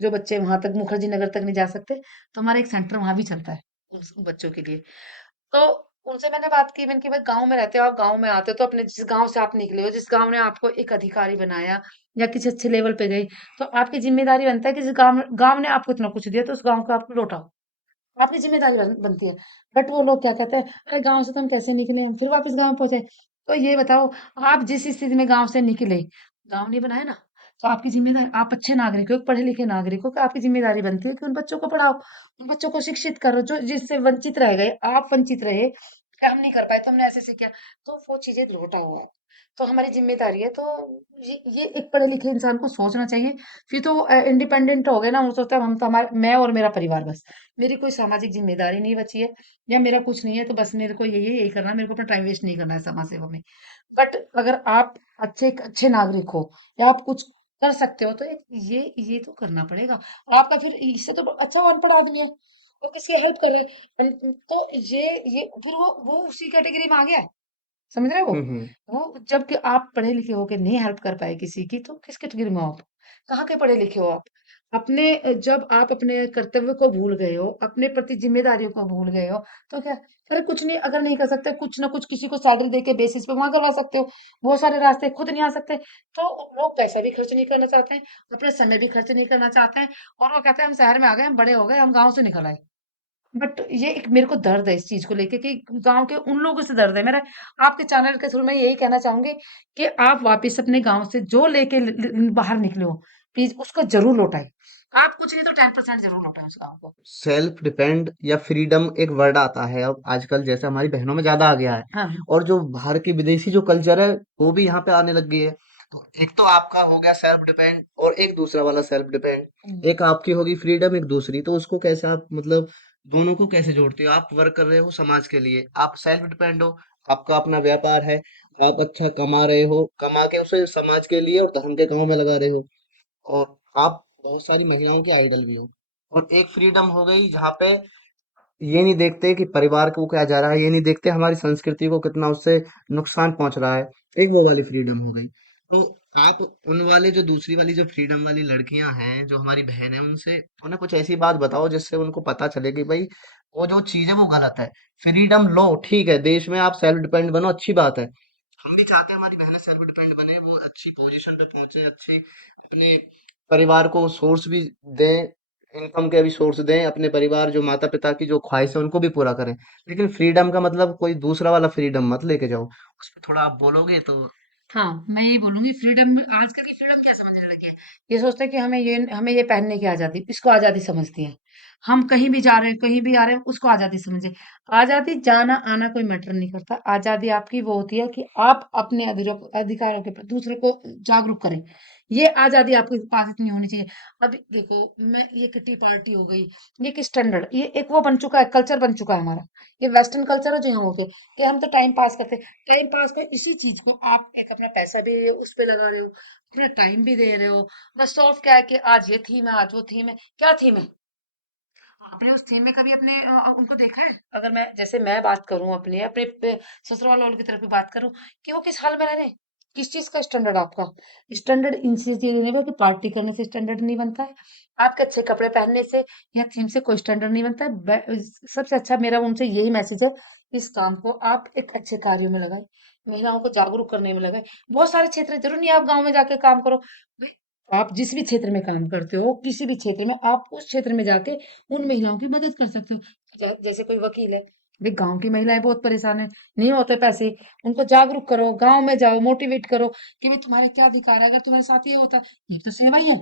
जो बच्चे वहां तक मुखर्जी नगर तक नहीं जा सकते, तो हमारा एक सेंटर वहां भी चलता है उन बच्चों के लिए। तो उनसे मैंने बात की, मैंने कि भाई गाँव में रहते हो, आप गाँव में आते हो, तो अपने जिस गाँव से आप निकले हो, जिस गाँव ने आपको एक अधिकारी बनाया या किसी अच्छे लेवल पे गई, तो आपकी जिम्मेदारी बनता है कि जिस गाँव गाँव ने आपको इतना कुछ दिया, तो उस गाँव को आपको लौटाओ। आपकी जिम्मेदारी बनती है। बट वो लोग क्या कहते हैं, अरे गाँव से तो हम कैसे निकले, हम फिर वापस गाँव पहुंचे। तो ये बताओ, आप जिस स्थिति में गाँव से निकले, गाँव ने बनाया ना, तो आपकी जिम्मेदारी, आप अच्छे नागरिक हो, पढ़े लिखे नागरिक हो, कि आपकी जिम्मेदारी बनती है कि उन बच्चों को पढ़ाओ, उन बच्चों को शिक्षित करो, जो जिससे वंचित रह गए, आप वंचित रहे कि हम नहीं कर पाए तो हमने ऐसे ऐसे किया, तो वो चीजें लौटाओ आप। तो हमारी जिम्मेदारी है। तो ये एक पढ़े लिखे इंसान को सोचना चाहिए। फिर तो इंडिपेंडेंट हो गए ना, वो सोचता है हम तो, हमारे मैं और मेरा परिवार बस, मेरी कोई सामाजिक जिम्मेदारी नहीं बची है, या मेरा कुछ नहीं है, तो बस मेरे को यही करना है, मेरे को अपना टाइम वेस्ट नहीं करना है समाज सेवा में। बट अगर आप एक अच्छे नागरिक हो, या आप कुछ कर सकते हो, तो ये तो करना पड़ेगा आपका। फिर इससे तो अच्छा, वो अनपढ़ आदमी है, वो किसकी हेल्प कर रहे हैं, तो ये फिर वो उसी कैटेगरी में आ गया है। समझ रहे हो? हम्म। वो जबकि आप पढ़े लिखे होके नहीं हेल्प कर पाए किसी की, तो किस कैटेगरी में हो आप? कहाँ के पढ़े लिखे हो आप? जब आप अपने कर्तव्य को भूल गए हो, अपने प्रति जिम्मेदारियों को भूल गए हो, तो क्या? अरे कुछ नहीं, अगर नहीं कर सकते, कुछ ना कुछ किसी को सैलरी दे के बेसिस पे वहां करवा सकते हो। बहुत सारे रास्ते, खुद नहीं आ सकते, तो लोग पैसा भी खर्च नहीं करना चाहते हैं, अपने समय भी खर्च नहीं करना चाहते हैं, और वो कहते हैं हम शहर में आ गए, हम बड़े हो गए, हम गाँव से निकल आए। बट ये एक मेरे को दर्द है इस चीज को लेके, कि गांव के उन लोगों से दर्द है मेरा। आपके चैनल के थ्रू मैं यही कहना चाहूंगी कि आप वापस अपने गांव से जो लेके बाहर निकले हो, प्लीज उसको जरूर लौटाए। आप कुछ नहीं तो 10% जरूर लौटाए उस गांव को। सेल्फ डिपेंड या फ्रीडम एक वर्ड आता है अब आजकल, जैसे हमारी बहनों में ज्यादा आ गया है। हाँ। और जो बाहर की विदेशी जो कल्चर है वो भी यहाँ पे आने लग गई है। तो एक तो आपका हो गया सेल्फ डिपेंड, और एक दूसरा वाला सेल्फ डिपेंड, हम्म। एक आपकी होगी फ्रीडम, एक दूसरी। तो उसको कैसे आप मतलब दोनों को कैसे जोड़ते हो? आप वर्क कर रहे हो समाज के लिए, आप सेल्फ डिपेंड हो, आपका अपना व्यापार है, आप अच्छा कमा रहे हो, कमा के उसे समाज के लिए और धर्म के कामों में लगा रहे हो, और आप बहुत सारी महिलाओं की आइडल भी हो। और एक फ्रीडम हो गई जहाँ पे ये नहीं देखते कि परिवार को क्या जा रहा है, ये नहीं देखते हमारी संस्कृति को कितना उससे नुकसान पहुंच रहा है। एक वो वाली फ्रीडम हो गई। तो आप उन वाले जो दूसरी वाली जो फ्रीडम वाली लड़कियां हैं, जो हमारी बहन है, उनसे उन्हें कुछ ऐसी बात बताओ जिससे उनको पता चले कि भाई वो जो चीज है वो गलत है। फ्रीडम लो, ठीक है, देश में आप सेल्फ डिपेंड बनो, अच्छी बात है। हम भी चाहते हैं हमारी बहनें सेल्फ डिपेंड बने, वो अच्छी पोजीशन पे पहुंचे, अच्छे अपने परिवार को सोर्स भी दें, इनकम के भी सोर्स दें, अपने परिवार जो माता पिता की जो ख्वाहिश है उनको भी पूरा करें। लेकिन फ्रीडम का मतलब कोई दूसरा वाला फ्रीडम मत लेके जाओ, उस पर थोड़ा आप बोलोगे तो। हाँ, मैं यही बोलूँगी फ्रीडम आजकल की फ्रीडम क्या समझने लगे हैं। ये सोचते हैं कि हमें ये पहनने की आज़ादी, इसको आज़ादी समझती हैं। हम कहीं भी जा रहे हैं, कहीं भी आ रहे हैं, उसको आज़ादी समझे। आज़ादी जाना-आना कोई मैटर नहीं करता। आज़ादी आपकी वो होती है कि आप अपने अधिकारों के प्रति दूसरों को जागरूक करें। ये आज़ादी आपके पास इतनी होनी चाहिए। अब देखो, मैं ये किटी पार्टी हो गई, ये एक स्टैंडर्ड, ये एक वो बन चुका है, कल्चर बन चुका है हमारा। ये वेस्टर्न कल्चर है जो यहाँ हो गया कि हम तो टाइम पास करते हैं। टाइम पास का इसी चीज को आप एक अपना पैसा भी उस पे लगा रहे हो, अपना टाइम भी दे रहे हो। बस ऑफ क्या है कि आज ये थीम है, आज वो थीम है। क्या थीम है? आपने उस थीम में कभी उनको देखा है? अगर मैं जैसे मैं बात करूं अपने अपने ससुराल वालों की तरफ भी बात करूं कि वो किस हाल में रह रहे हैं, किस चीज का स्टैंडर्ड आपका स्टैंडर्ड इन चीजें देने का कि पार्टी करने से स्टैंडर्ड नहीं बनता है, आपके अच्छे कपड़े पहनने से या थीम से कोई स्टैंडर्ड नहीं बनता है। सबसे अच्छा मेरा उनसे यही मैसेज है, इस काम को आप एक अच्छे कार्यों में लगाए, महिलाओं को जागरूक करने में लगाए। बहुत सारे क्षेत्र हैं, जरूर नहीं आप गाँव में जाके काम करो। भाई, आप जिस भी क्षेत्र में काम करते हो, किसी भी क्षेत्र में, आप उस क्षेत्र में जाके उन महिलाओं की मदद कर सकते हो। जैसे कोई वकील है, भाई गांव की महिलाएं बहुत परेशान है, नहीं होते पैसे, उनको जागरूक करो, गांव में जाओ, मोटिवेट करो कि भाई तुम्हारे क्या अधिकार है, अगर तुम्हारे साथ ये होता है, ये तो सेवा ही है।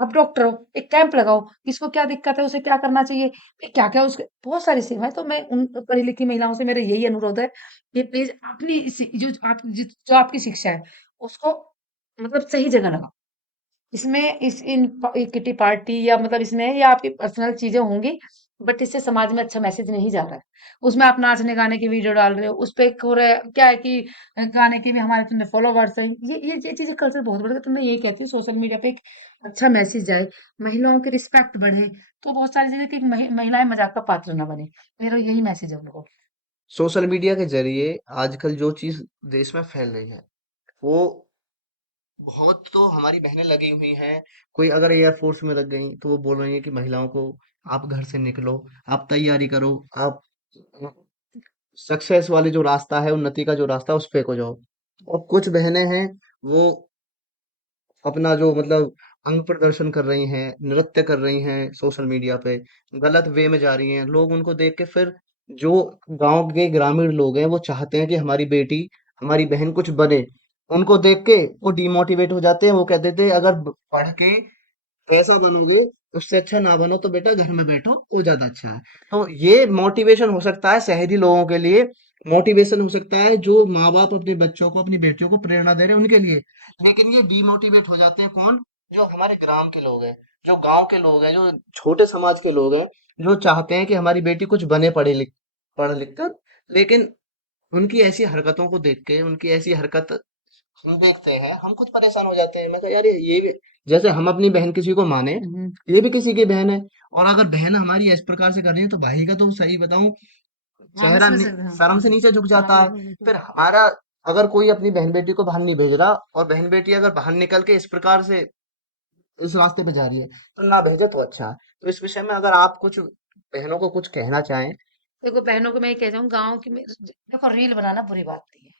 आप डॉक्टर हो, एक कैंप लगाओ, किसको क्या दिक्कत है, उसे क्या करना चाहिए, क्या क्या उसके बहुत सारी सेवाएं। तो मैं उन पढ़ी लिखी महिलाओं से मेरा यही अनुरोध है कि प्लीज अपनी जो आपकी शिक्षा है उसको मतलब सही जगह लगाओ। इसमें इस इन ये किटी पार्टी या मतलब इसमें ये आपकी पर्सनल चीजें होंगी, बट इससे समाज में अच्छा मैसेज नहीं जा रहा है। उसमें आप नाचने गाने की वीडियो डाल रहे हो, उस पे एक हो रहा है क्या है कि गाने के भी हमारे इतने फॉलोवर्स हैं। ये चीजें कल्चर बहुत बढ़ गया। तो मैं यही कहती हूँ सोशल मीडिया पे एक अच्छा मैसेज जाए, महिलाओं की रिस्पेक्ट बढ़े, तो बहुत सारी चीजें कि महिलाएं मजाक का पात्र ना बने। मेरा यही मैसेज है उन लोगों को। सोशल मीडिया के जरिए आजकल जो चीज देश में फैल रही है, वो बहुत तो हमारी बहनें लगी हुई हैं। कोई अगर एयरफोर्स में लग गई तो वो बोल रही है कि महिलाओं को आप घर से निकलो, आप तैयारी करो, आप सक्सेस वाले जो रास्ता है, उन्नति का जो रास्ता है, उस पे को जाओ। और कुछ बहनें हैं, वो अपना जो मतलब अंग प्रदर्शन कर रही हैं, नृत्य कर रही हैं सोशल मीडिया पे, गलत वे में जा रही हैं। लोग उनको देख के फिर जो गांव के ग्रामीण लोग हैं वो चाहते हैं कि हमारी बेटी, हमारी बहन कुछ बने। उनको देख के वो डिमोटिवेट हो जाते हैं। वो कहते थे अगर पढ़ के ऐसा बनोगे, उससे अच्छा ना बनो तो बेटा घर में बैठो, वो ज्यादा अच्छा है। तो ये मोटिवेशन हो सकता है शहरी लोगों के लिए, मोटिवेशन हो सकता है जो माँ बाप अपने बच्चों को, अपनी बेटियों को प्रेरणा दे रहे हैं उनके लिए। लेकिन ये डीमोटिवेट हो जाते हैं कौन? जो हमारे ग्राम के लोग हैं, जो गांव के लोग हैं, जो छोटे समाज के लोग हैं, जो चाहते हैं कि हमारी बेटी कुछ बने, पढ़ लिख कर। लेकिन उनकी ऐसी हरकतों को देख के, उनकी ऐसी हरकत हम देखते हैं, हम खुद परेशान हो जाते हैं। मैं कहा यार ये भी, जैसे हम अपनी बहन किसी को माने, हम्म। ये भी किसी की बहन है। और अगर बहन हमारी इस प्रकार से कर रही है तो भाई का तो सही बताऊं, हाँ, मैं चेहरा समझ सकती हूँ। शर्म से नीचे झुक हाँ, जाता है। बिल्कुल बिल्कुल। फिर हमारा, अगर कोई अपनी बहन बेटी को बाहर नहीं भेज रहा और बहन बेटी अगर बाहर निकल के इस प्रकार से इस रास्ते पे जा रही है, तो ना भेजे तो अच्छा है। तो इस विषय में अगर आप कुछ बहनों को कुछ कहना चाहें। देखो बहनों को मैं ये कहती हूँ, गाँव की देखो रील बनाना बुरी बात नहीं है।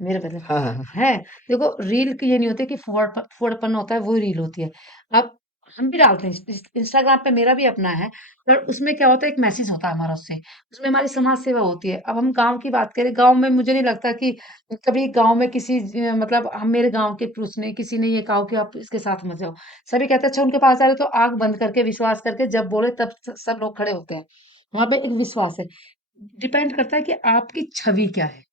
मेरे मतलब हाँ हाँ हाँ। है, देखो रील की ये नहीं होती कि फुहड़पन होता है, वो रील होती है। अब हम भी डालते हैं इंस्टाग्राम पे, मेरा भी अपना है, पर उसमें क्या होता है, एक मैसेज होता है हमारा उससे, उसमें हमारी समाज सेवा होती है। अब हम गांव की बात करें, गांव में मुझे नहीं लगता कि कभी गांव में किसी मतलब हम मेरे गांव के पुरुष ने किसी ने ये कहा कि आप इसके साथ मत जाओ। सभी कहते हैं अच्छा उनके पास आ रहे हो, तो आंख बंद करके विश्वास करके जब बोले तब सब लोग खड़े होते हैं। वहां पे एक विश्वास है। डिपेंड करता है कि आपकी छवि क्या है,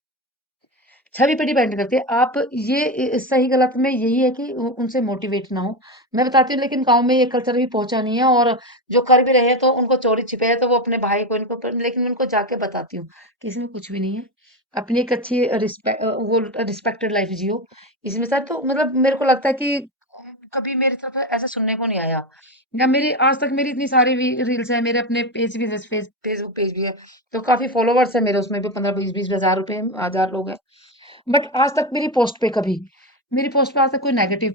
छवि पे डिपेंड करती है। आप ये सही गलत में यही है कि उनसे मोटिवेट ना हो। मैं बताती हूँ, लेकिन गांव में ये कल्चर अभी पहुंचा नहीं है, और जो कर भी रहे हैं तो उनको चोरी छिपे है, तो वो अपने भाई को इनको लेकिन मैं उनको जाके बताती हूँ कि इसमें कुछ भी नहीं है। अपनी एक अच्छी वो रिस्पेक्टेड लाइफ जियो। इसमें सर तो मतलब मेरे को लगता है कि कभी मेरी तरफ ऐसा सुनने को नहीं आया, या मेरी आज तक मेरी इतनी सारी रील्स है, मेरे अपने पेज भी है, फेसबुक पेज भी है, तो काफी फॉलोवर्स है मेरे, उसमें भी 15 20 20 हजार लोग हैं। बट आज तक मेरी पोस्ट पे आज तक कोई नेगेटिव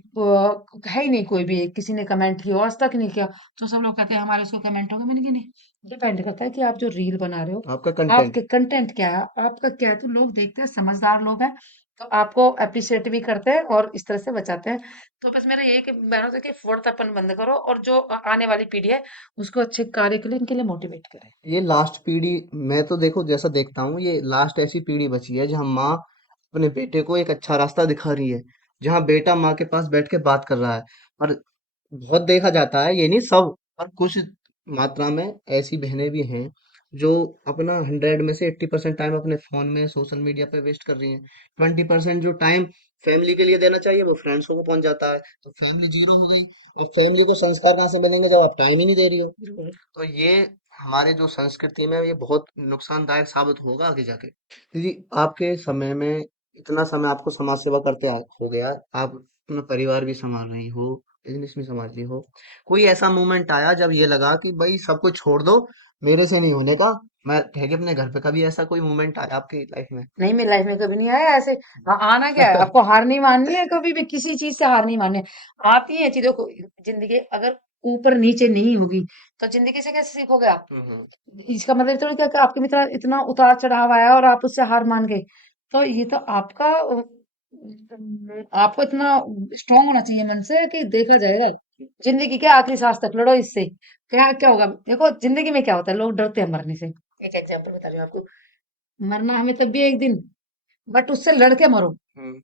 है ही नहीं, कोई भी किसी ने कमेंट किया आज तक नहीं किया। तो सब लोग कहते हैं हमारे उसको कमेंट होगा, मैंने कहा नहीं, डिपेंड करता है कि आप जो रील बना रहे हो, आपका कंटेंट। आपके कंटेंट क्या है, आपका क्या है, तो लोग देखते हैं, समझदार लोग हैं, तो आपको एप्रिशिएट भी करते हैं और इस तरह से बचाते हैं। तो बस मेरा यही कि बहनों से कि फुर्तीपन बंद करो और जो आने वाली पीढ़ी है उसको अच्छे कार्य के लिए इनके लिए मोटिवेट करें। ये लास्ट पीढ़ी, मैं तो देखो जैसा देखता हूँ, ये लास्ट ऐसी पीढ़ी बची है जहाँ माँ अपने बेटे को एक अच्छा रास्ता दिखा रही है, जहाँ बेटा माँ के पास बैठ के बात कर रहा है। और बहुत देखा जाता है, ये नहीं सब, पर कुछ मात्रा में ऐसी बहनें भी हैं जो अपना 100 में से 80% टाइम अपने फोन में सोशल मीडिया पे वेस्ट कर रही हैं। 20% जो टाइम फैमिली के लिए देना चाहिए वो फ्रेंड्स को पहुंच जाता है, तो फैमिली जीरो हो गई। और फैमिली को संस्कार कहाँ से मिलेंगे जब आप टाइम ही नहीं दे रही हो? बिल्कुल। तो ये हमारे जो संस्कृति में ये बहुत नुकसानदायक साबित होगा आगे जाके। जी, आपके समय में इतना समय आपको समाज सेवा करते हो गया, आप अपना परिवार भी संभाल रही हो, बिजनेस भी संभाल रही हो, कोई ऐसा मोमेंट आया जब ये लगा कि भाई सब कुछ छोड़ दो, मेरे से नहीं होने का, मैं रह के अपने घर पे? कभी ऐसा कोई मोमेंट आया आपकी लाइफ में? नहीं, मेरी लाइफ में कभी नहीं आया ऐसे। हाँ, आना क्या है, आपको हार नहीं माननी है, कभी भी किसी चीज से हार नहीं माननी है। आती है चीजों को, जिंदगी अगर ऊपर नीचे नहीं होगी तो जिंदगी से कैसे सीखोगे आप? हम्म। इसका मतलब थोड़ी क्या कि आपके में इतना इतना उतार चढ़ाव आया और आप उससे हार मान गए। तो ये तो आपका आपको इतना स्ट्रांग होना चाहिए मन से कि देखा जाएगा। जिंदगी के आखिरी सांस तक लड़ो इससे। क्या क्या होगा देखो, जिंदगी में क्या होता है, लोग डरते हैं मरने से। एक एग्जांपल बता रही हूँ आपको। मरना हमें तब भी है एक दिन, बट उससे लड़के मरो। हम्म।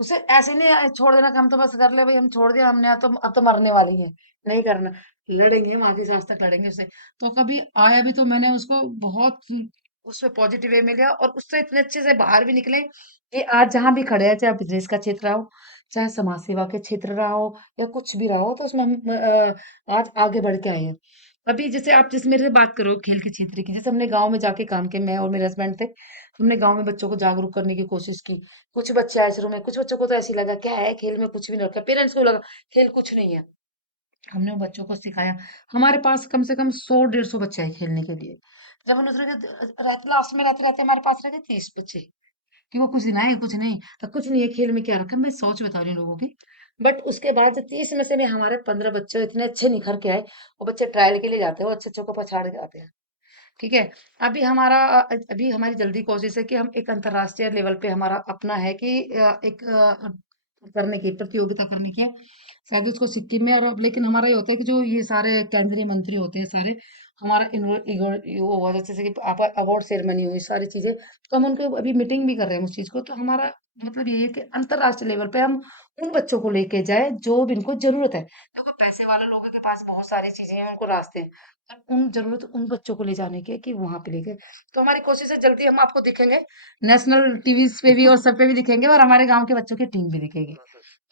उसे ऐसे नहीं छोड़ देना कि हम तो बस कर ले भाई, हम छोड़ दिया हमने, अब तो मरने वाली है। नहीं करना, लड़ेंगे हम आखिरी सांस तक लड़ेंगे उससे। तो कभी आया भी तो मैंने उसको बहुत उसमें पॉजिटिव वे में लिया और उससे इतने अच्छे से बाहर भी निकले कि आज जहां भी खड़े हैं, चाहे बिजनेस का क्षेत्र रहा हो, चाहे समाज सेवा के क्षेत्र रहा हो, या कुछ भी रहा हो, तो उसमें हम आज आगे बढ़ के आए हैं। अभी जैसे आप जिस मेरे से बात करो खेल के क्षेत्र की, जैसे हमने गांव में जाके काम किया, मैं और मेरे हस्बैंड थे। हमने गांव में बच्चों को जागरूक करने की कोशिश की। कुछ बच्चे आए शुरू में, कुछ बच्चों को तो ऐसे ही लगा क्या है खेल में, कुछ भी नहीं रखा, पेरेंट्स को लगा खेल कुछ नहीं है। हमने उन बच्चों को सिखाया। हमारे पास कम से कम 100-150 बच्चे हैं खेलने के लिए। जब हमने उसने रहते लास्ट में रहते रहते हमारे पास रह गए 30 बच्चे, कि वो कुछ दिन आए कुछ नहीं, तो कुछ नहीं है खेल में क्या रखा, मैं सोच बता रही हूँ लोगों की। बट उसके बाद जब 30 में से भी हमारे 15 बच्चे इतने अच्छे निखर के आए, वो बच्चे ट्रायल के लिए जाते हैं, वो अच्छे अच्छों को पछाड़ के आते हैं। ठीक है। अभी हमारी जल्दी कोशिश है कि हम एक अंतर्राष्ट्रीय लेवल पे हमारा अपना है कि करने की प्रतियोगिता करने की है, शायद उसको सिक्किम में। और लेकिन हमारा ये होता है कि जो ये सारे केंद्रीय मंत्री होते हैं सारे, हमारा वो हुआ जैसे कि आप अवार्ड सेरेमनी हुई सारी चीजें, तो हम उनको अभी मीटिंग भी कर रहे हैं उस चीज को। तो हमारा मतलब ये है कि अंतर्राष्ट्रीय लेवल पे हम उन बच्चों को लेके जाए जो भी इनको जरूरत है, क्योंकि पैसे वाले लोगों के पास बहुत सारी चीजें हैं, उनको रास्ते हैं, पर उन जरूरत उन बच्चों को ले जाने की है कि वहां पे लेके। तो हमारी कोशिश है जल्दी हम आपको दिखेंगे नेशनल टीवीज पे भी और सब पे भी दिखेंगे, और हमारे गांव के बच्चों की टीम भी दिखेगी।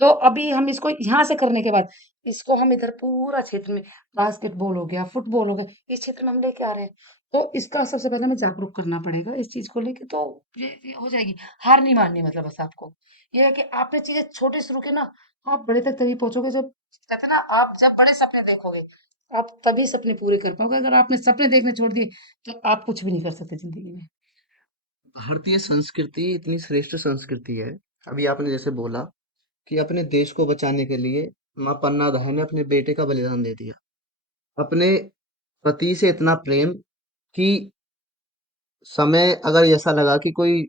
तो अभी हम इसको यहाँ से करने के बाद इसको हम इधर पूरा क्षेत्र में, बास्केटबॉल हो गया, फुटबॉल हो गया, इस क्षेत्र में हम लेके आ रहे हैं। तो इसका सबसे पहले हमें जागरूक करना पड़ेगा इस चीज को लेके, तो ये हो जाएगी। हार नहीं माननी, मतलब बस आपको ये है कि आपने चीजें छोटे शुरू की ना, आप बड़े तक तभी पहुंचोगे। जब कहते हैं ना, आप जब बड़े सपने देखोगे आप तभी सपने पूरे कर पाओगे। अगर आपने सपने देखने छोड़ दिए तो आप कुछ भी नहीं कर सकते जिंदगी में। भारतीय संस्कृति इतनी श्रेष्ठ संस्कृति है। अभी आपने जैसे बोला कि अपने देश को बचाने के लिए माँ पन्ना दाई ने अपने बेटे का बलिदान दे दिया। अपने पति से इतना प्रेम कि समय अगर ऐसा लगा कि कोई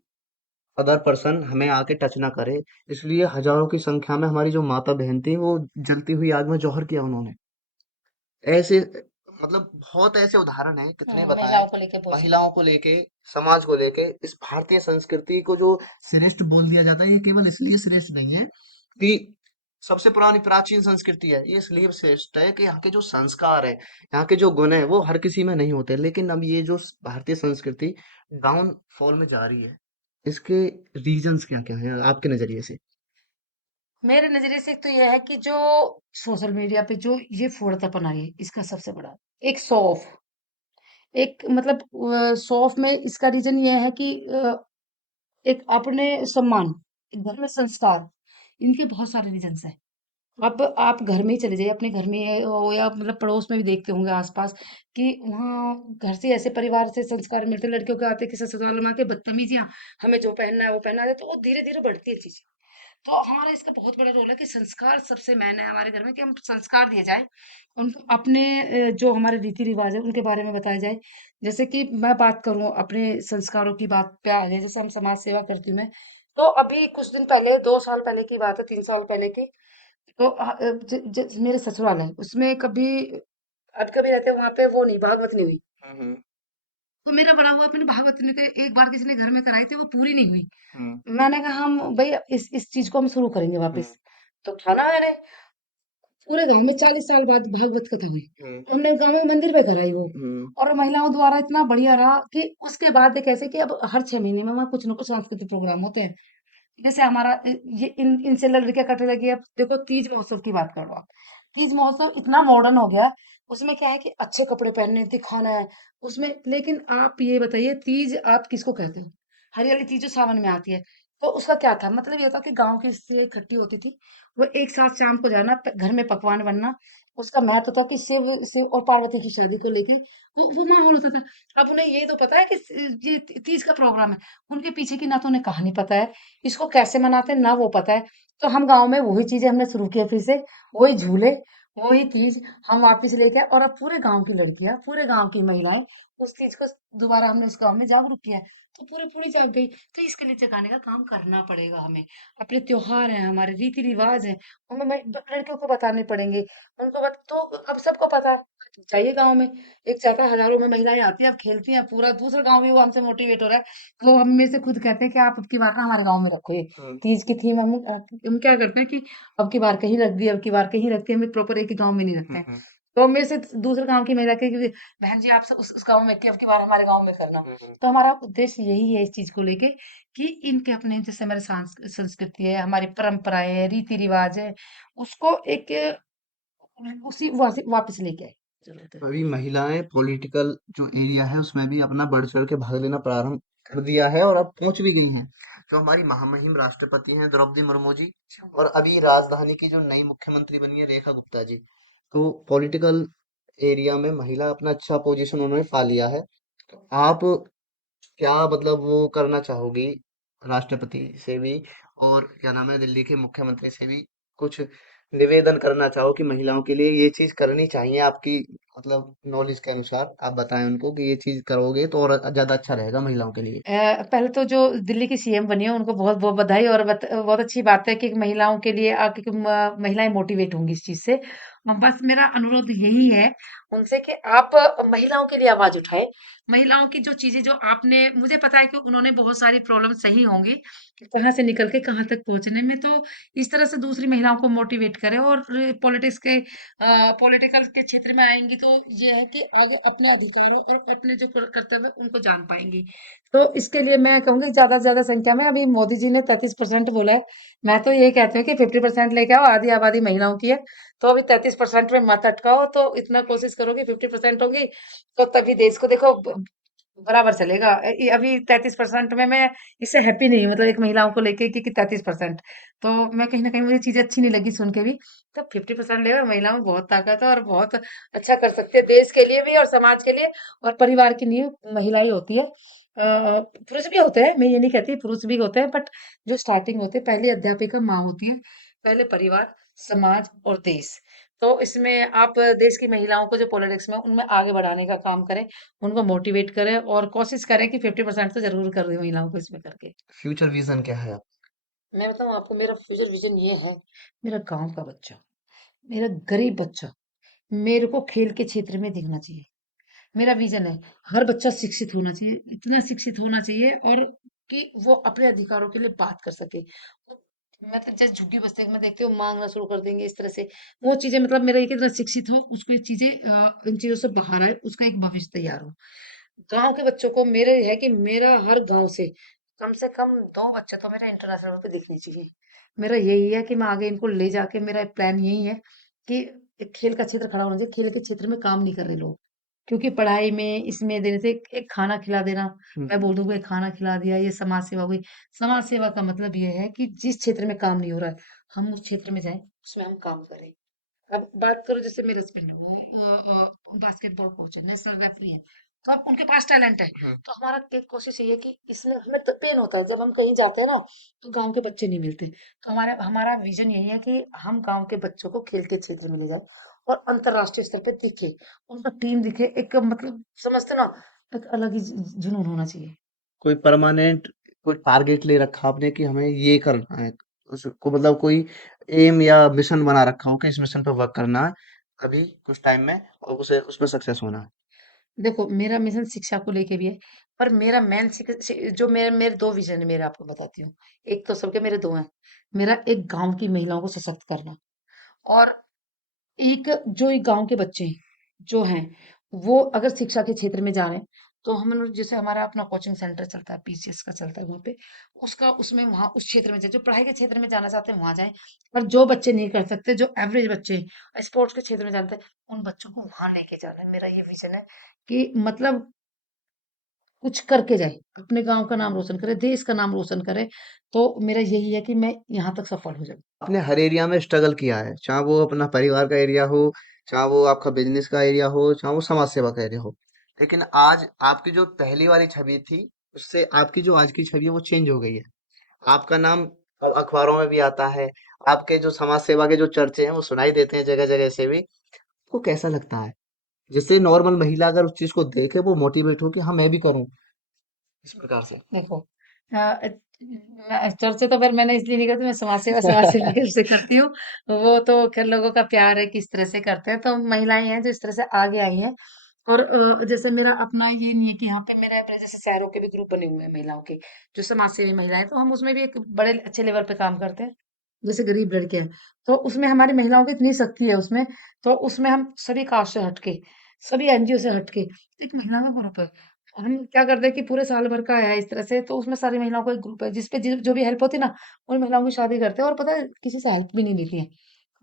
अदर पर्सन हमें आके टच ना करे, इसलिए हजारों की संख्या में हमारी जो माता बहन थी वो जलती हुई आग में जौहर किया उन्होंने। ऐसे मतलब बहुत ऐसे उदाहरण हैं, कितने बताएं। महिलाओं को लेके बहुत सारे। महिलाओं को लेके, समाज को लेके, इस भारतीय संस्कृति को जो श्रेष्ठ बोल दिया जाता है, ये केवल इसलिए श्रेष्ठ नहीं है कि सबसे पुरानी प्राचीन संस्कृति है, ये इसलिए श्रेष्ठ है कि यहाँ के जो संस्कार है, यहाँ के जो गुण है वो हर किसी में नहीं होते। लेकिन अब ये जो भारतीय संस्कृति डाउनफॉल में जा रही है, इसके रीजंस क्या क्या है आपके नजरिए से? मेरे नजरिए से एक तो यह है कि जो सोशल मीडिया पे जो ये फूहड़तापन आई है, इसका सबसे बड़ा एक शो ऑफ, एक मतलब शो ऑफ में इसका रीजन ये है कि एक अपने सम्मान, एक घर में संस्कार, इनके बहुत सारे रीजंस हैं। आप घर में ही चले जाइए, अपने घर में हो या मतलब पड़ोस में भी देखते होंगे आसपास, कि वहाँ घर से ऐसे परिवार से संस्कार मिलते हैं, लड़कियों के आते हैं कि ससुराल में आके बदतमीजियां, हमें जो पहनना है वो पहना दे, तो वो धीरे धीरे बढ़ती है चीजें। तो हमारा इसका बहुत बड़ा रोल है कि संस्कार सबसे मेन है हमारे घर में, कि हम संस्कार दिए जाए उनको। अपने जो हमारे रीति रिवाज है उनके बारे में बताया जाए। जैसे कि मैं बात करूं अपने संस्कारों की बात पे आ जाए, जैसे हम समाज सेवा करती हूँ मैं, तो अभी कुछ दिन पहले 2 साल पहले की बात है, 3 साल पहले की, तो ज ज मेरे ससुराल है, उसमें कभी अब कभी रहते वहाँ पे वो नहीं, भागवत नहीं हुई। हम्म। तो मेरा बड़ा हुआ मैंने भागवत नहीं थे, एक बार किसी ने घर में कराई थी, वो पूरी नहीं हुई। हम्म। मैंने कहा हम भई इस चीज़ को हम शुरू करेंगे हम्म। वापस। तो ठाना मैंने, पूरे गाँव में 40 साल बाद भागवत कथा हुई। हम्म। हमने गाँव में मंदिर पे कराई वो, हम्म। और महिलाओं द्वारा इतना बढ़िया रहा कि उसके बाद एक ऐसे कि अब हर 6 महीने में वहाँ कुछ न कुछ सांस्कृतिक प्रोग्राम होते हैं। जैसे हमारा ये इन इनसे लड़कियां कटने लगी। अब देखो तीज महोत्सव की बात करो आप। तीज महोत्सव इतना मॉडर्न हो गया, उसमें क्या है कि अच्छे कपड़े पहनने दिखाना है उसमें। लेकिन आप ये बताइए तीज आप किसको कहते हो? हरियाली तीज जो सावन में आती है, तो उसका क्या था मतलब? ये था कि गांव की स्त्रियां इकट्ठी होती थी, वो एक साथ शाम को जाना, घर में पकवान बनना। उसका महत्व था कि शिव शिव और पार्वती की शादी को लेके वो माहौल होता था। अब उन्हें ये तो पता है कि ये तीज का प्रोग्राम है, उनके पीछे की ना तो उन्हें कहानी पता है, इसको कैसे मनाते हैं ना वो पता है। तो हम गाँव में वही चीज़ें हमने शुरू किया फिर से, वही झूले, वही तीज हम वापस लेके आए, और अब पूरे गाँव की लड़कियाँ, पूरे गाँव की महिलाएँ उस चीज़ को दोबारा हमने इस गाँव में जागरूक किया है। तो पूरी जाग गई। तो इसके लिए जगाने का काम करना पड़ेगा हमें। अपने त्योहार हैं, हमारे रीति-रिवाज हैं, उन्हें लड़कियों को बताने पड़ेंगे। उनको तो अब सबको पता है। जाइए गाँव में, एक चाहता है हज़ारों में महिलाएँ आती हैं, अब खेलती हैं, पूरा दूसरा गाँव भी वो हमसे मोटिवेट हो रहा है। वो हम में से खुद कहते हैं कि आप अब की बार ना हमारे गाँव में रखो ये हम्म। तीज की थीम। हम क्या करते हैं कि अब की बार कहीं रख दी, अब की बार कहीं रखते हैं, हमें प्रॉपर एक ही गाँव में नहीं रखते हैं। हम्म। तो मेरे से दूसरे गाँव की महिला कहेगी कि बहन जी आप उस गाँव में की, अब की बार हमारे गाँव में करना। हम्म। तो हमारा उद्देश्य यही है इस चीज को लेके कि इनके अपने जैसे हमारे संस्कृति है, हमारी परंपराएं है, रीति रिवाज है, उसको एक उसी वापस लेके आए जरूरत है। अभी महिलाएं पॉलिटिकल जो एरिया है उसमें भी अपना बढ़ चढ़ के भाग लेना प्रारंभ कर दिया है और अब पहुंच भी गई हैं। जो हमारी महामहिम राष्ट्रपति हैं द्रौपदी मुर्मू जी, और अभी राजधानी की जो नई मुख्यमंत्री बनी है रेखा गुप्ता जी, तो पॉलिटिकल एरिया में महिला अपना अच्छा पोजीशन उन्होंने पा लिया है। तो आप क्या मतलब वो करना चाहोगी राष्ट्रपति से भी और क्या नाम है दिल्ली के मुख्यमंत्री से भी कुछ निवेदन करना चाहो कि महिलाओं के लिए ये चीज करनी चाहिए? आपकी मतलब नॉलेज के अनुसार आप बताएं उनको कि ये चीज करोगे तो और ज्यादा अच्छा रहेगा महिलाओं के लिए। पहले तो जो दिल्ली की सीएम बनी है उनको बहुत बहुत बधाई, और बहुत अच्छी बात है कि महिलाओं के लिए आके कि महिलाएं मोटिवेट होंगी इस चीज से। बस मेरा अनुरोध यही है उनसे कि आप महिलाओं के लिए आवाज उठाए। महिलाओं की जो चीजें जो आपने, मुझे पता है कि उन्होंने बहुत सारी प्रॉब्लम सही होंगी कि कहाँ से निकल के कहाँ तक पहुंचने में, तो इस तरह से दूसरी महिलाओं को मोटिवेट करें। और पॉलिटिक्स के पॉलिटिकल के क्षेत्र में आएंगी तो ये है कि आगे अपने अधिकारों और अपने जो कर्तव्य उनको जान पाएंगी। तो इसके लिए मैं कहूँगी ज़्यादा से ज़्यादा संख्या में, अभी मोदी जी ने 33% बोला है। मैं तो ये कहती हूँ कि 50% लेके आओ, आधी आबादी महिलाओं की है। तो अभी 33% में मत अटकाओ, तो इतना कोशिश करो कि 50% होगी, तो तभी देश को देखो बराबर चलेगा। अभी 33% में मैं इससे हैप्पी नहीं हूँ, मतलब एक महिलाओं को लेके कि 33%। तो मैं कहीं ना कहीं मुझे चीजें अच्छी नहीं लगी सुन के भी। तो 50% ले, महिलाओं में बहुत ताकत है और बहुत अच्छा कर सकती है देश के लिए भी और समाज के लिए। और परिवार की नींव महिला ही होती है। पुरुष भी होते हैं, मैं ये नहीं कहती पुरुष भी होते हैं, बट जो स्टार्टिंग होती है पहली अध्यापिका माँ होती है। पहले परिवार, समाज और देश। तो इसमें आप देश की महिलाओं को जो पॉलिटिक्स में उनमें आगे बढ़ाने का काम करें, उनको मोटिवेट करें और कोशिश करें कि 50% तो जरूर कर दें महिलाओं को इसमें करके। फ्यूचर विजन क्या है? मैं बताऊं आपको, मेरा फ्यूचर विजन ये है, मेरा गांव का बच्चा, मेरा गरीब बच्चा मेरे को खेल के क्षेत्र में दिखना चाहिए। मेरा विजन है हर बच्चा शिक्षित होना चाहिए, इतना शिक्षित होना चाहिए और कि वो अपने अधिकारों के लिए बात कर सके। मैं तो जैसे झुग्गी बस्ती में देखती हूँ मांगना शुरू कर देंगे इस तरह से। वो चीजें मतलब मेरा ये कि इतना शिक्षित हो, उसको ये चीजें इन चीजों से बाहर आए, उसका एक भविष्य तैयार हो। गांव के बच्चों को मेरे है कि मेरा हर गांव से कम 2 बच्चे तो मेरे इंटरनेशनल पे दिखने चाहिए। मेरा यही है कि मैं आगे इनको ले जाके, मेरा प्लान यही है कि एक खेल का क्षेत्र खड़ा होना चाहिए। खेल के क्षेत्र में काम नहीं कर रहे लोग, क्योंकि पढ़ाई में इसमें देने से एक खाना खिला देना, मैं बोल दूंगा खाना खिला दिया, ये समाज सेवा हो गई। समाज सेवा का मतलब ये है कि जिस क्षेत्र में काम नहीं हो रहा है, हम उस क्षेत्र में जाएं, उसमें हम काम करें। अब बात करो, जैसे मेरे हस्बैंड है वो बास्केटबॉल कोच है, नेशनल रेफरी है। तो अब उनके पास टैलेंट है। हम्म। तो हमारा एक कोशिश ये है कि इसमें हमें तो पेन होता है जब हम कहीं जाते हैं ना, तो गांव के बच्चे नहीं मिलते। तो हमारा विजन यही है कि हम गांव के बच्चों को खेल के क्षेत्र में ले जाए और अंतरराष्ट्रीय स्तर पे दिखे, उनका टीम दिखे, एक मतलब समझते ना, एक अलग ही जुनून होना चाहिए। कोई परमानेंट कोई टारगेट ले रखा आपने कि हमें ये करना है, उसको मतलब कोई एम या मिशन बना रखा हो कि इस मिशन पे वर्क करना है अभी कुछ टाइम में और उसे उसमें सक्सेस होना है? देखो, मेरा मिशन शिक्षा को लेके भी है, पर मेरा मेन जो मेरे मेरे दो विजन है, मेरे आपको बताती हूँ। एक तो सबके मेरे दो हैं। मेरा एक गांव की महिलाओं को सशक्त करना, और एक जो एक गांव के बच्चे जो हैं, वो अगर शिक्षा के क्षेत्र में जा रहे हैं, तो हम लोग जैसे हमारा अपना कोचिंग सेंटर चलता है, पीसीएस का चलता है वहाँ पे, उसका उसमें वहाँ उस क्षेत्र में जाए, जो पढ़ाई के क्षेत्र में जाना चाहते हैं वहाँ जाएं, और जो बच्चे नहीं कर सकते, जो एवरेज बच्चे स्पोर्ट्स के क्षेत्र में जानते हैं, उन बच्चों को वहां लेके जाना है। मेरा ये विजन है कि मतलब कुछ करके जाए, अपने गांव का नाम रोशन करे, देश का नाम रोशन करे। तो मेरा यही है कि मैं यहाँ तक सफल हो जाऊं। आपने हर एरिया में स्ट्रगल किया है, चाहे वो अपना परिवार का एरिया हो, चाहे वो आपका बिजनेस का एरिया हो, चाहे वो समाज सेवा का एरिया हो। लेकिन आज आपकी जो पहली वाली छवि थी, उससे आपकी जो आज की छवि है वो चेंज हो गई है। आपका नाम अब अखबारों में भी आता है, आपके जो समाज सेवा के जो चर्चे हैं वो सुनाई देते हैं जगह जगह से भी। तो कैसा लगता है? जिससे नॉर्मल महिला अगर उस चीज को देखे वो मोटिवेट हो कि हाँ मैं भी करूँ इस प्रकार से। देखो, चर्चा तो फिर मैंने इसलिए नहीं करती, मैं समाज सेवा कैसे से करती हूँ। वो तो खैर लोगों का प्यार है, किस तरह से करते हैं, तो महिलाएं हैं जो इस तरह से आगे आई हैं। और जैसे मेरा अपना ये नहीं है कि यहाँ पे मेरे अपने जैसे शहरों के भी ग्रुप बने हुए हैं महिलाओं के, जो समाज सेवी महिलाएं, तो हम उसमें भी एक बड़े अच्छे लेवल पे काम करते हैं। जैसे गरीब लड़के हैं, तो उसमें हमारी महिलाओं की इतनी शक्ति है उसमें, तो उसमें हम सभी कास्ट से हटके, सभी एनजीओ से हटके एक महिला का ग्रुप है। हम क्या करते हैं कि पूरे साल भर का है इस तरह से, तो उसमें सारी महिलाओं का एक ग्रुप है, जिसपे जो भी हेल्प होती है ना, उन महिलाओं की शादी करते हैं, और पता है किसी से हेल्प भी नहीं लेती है।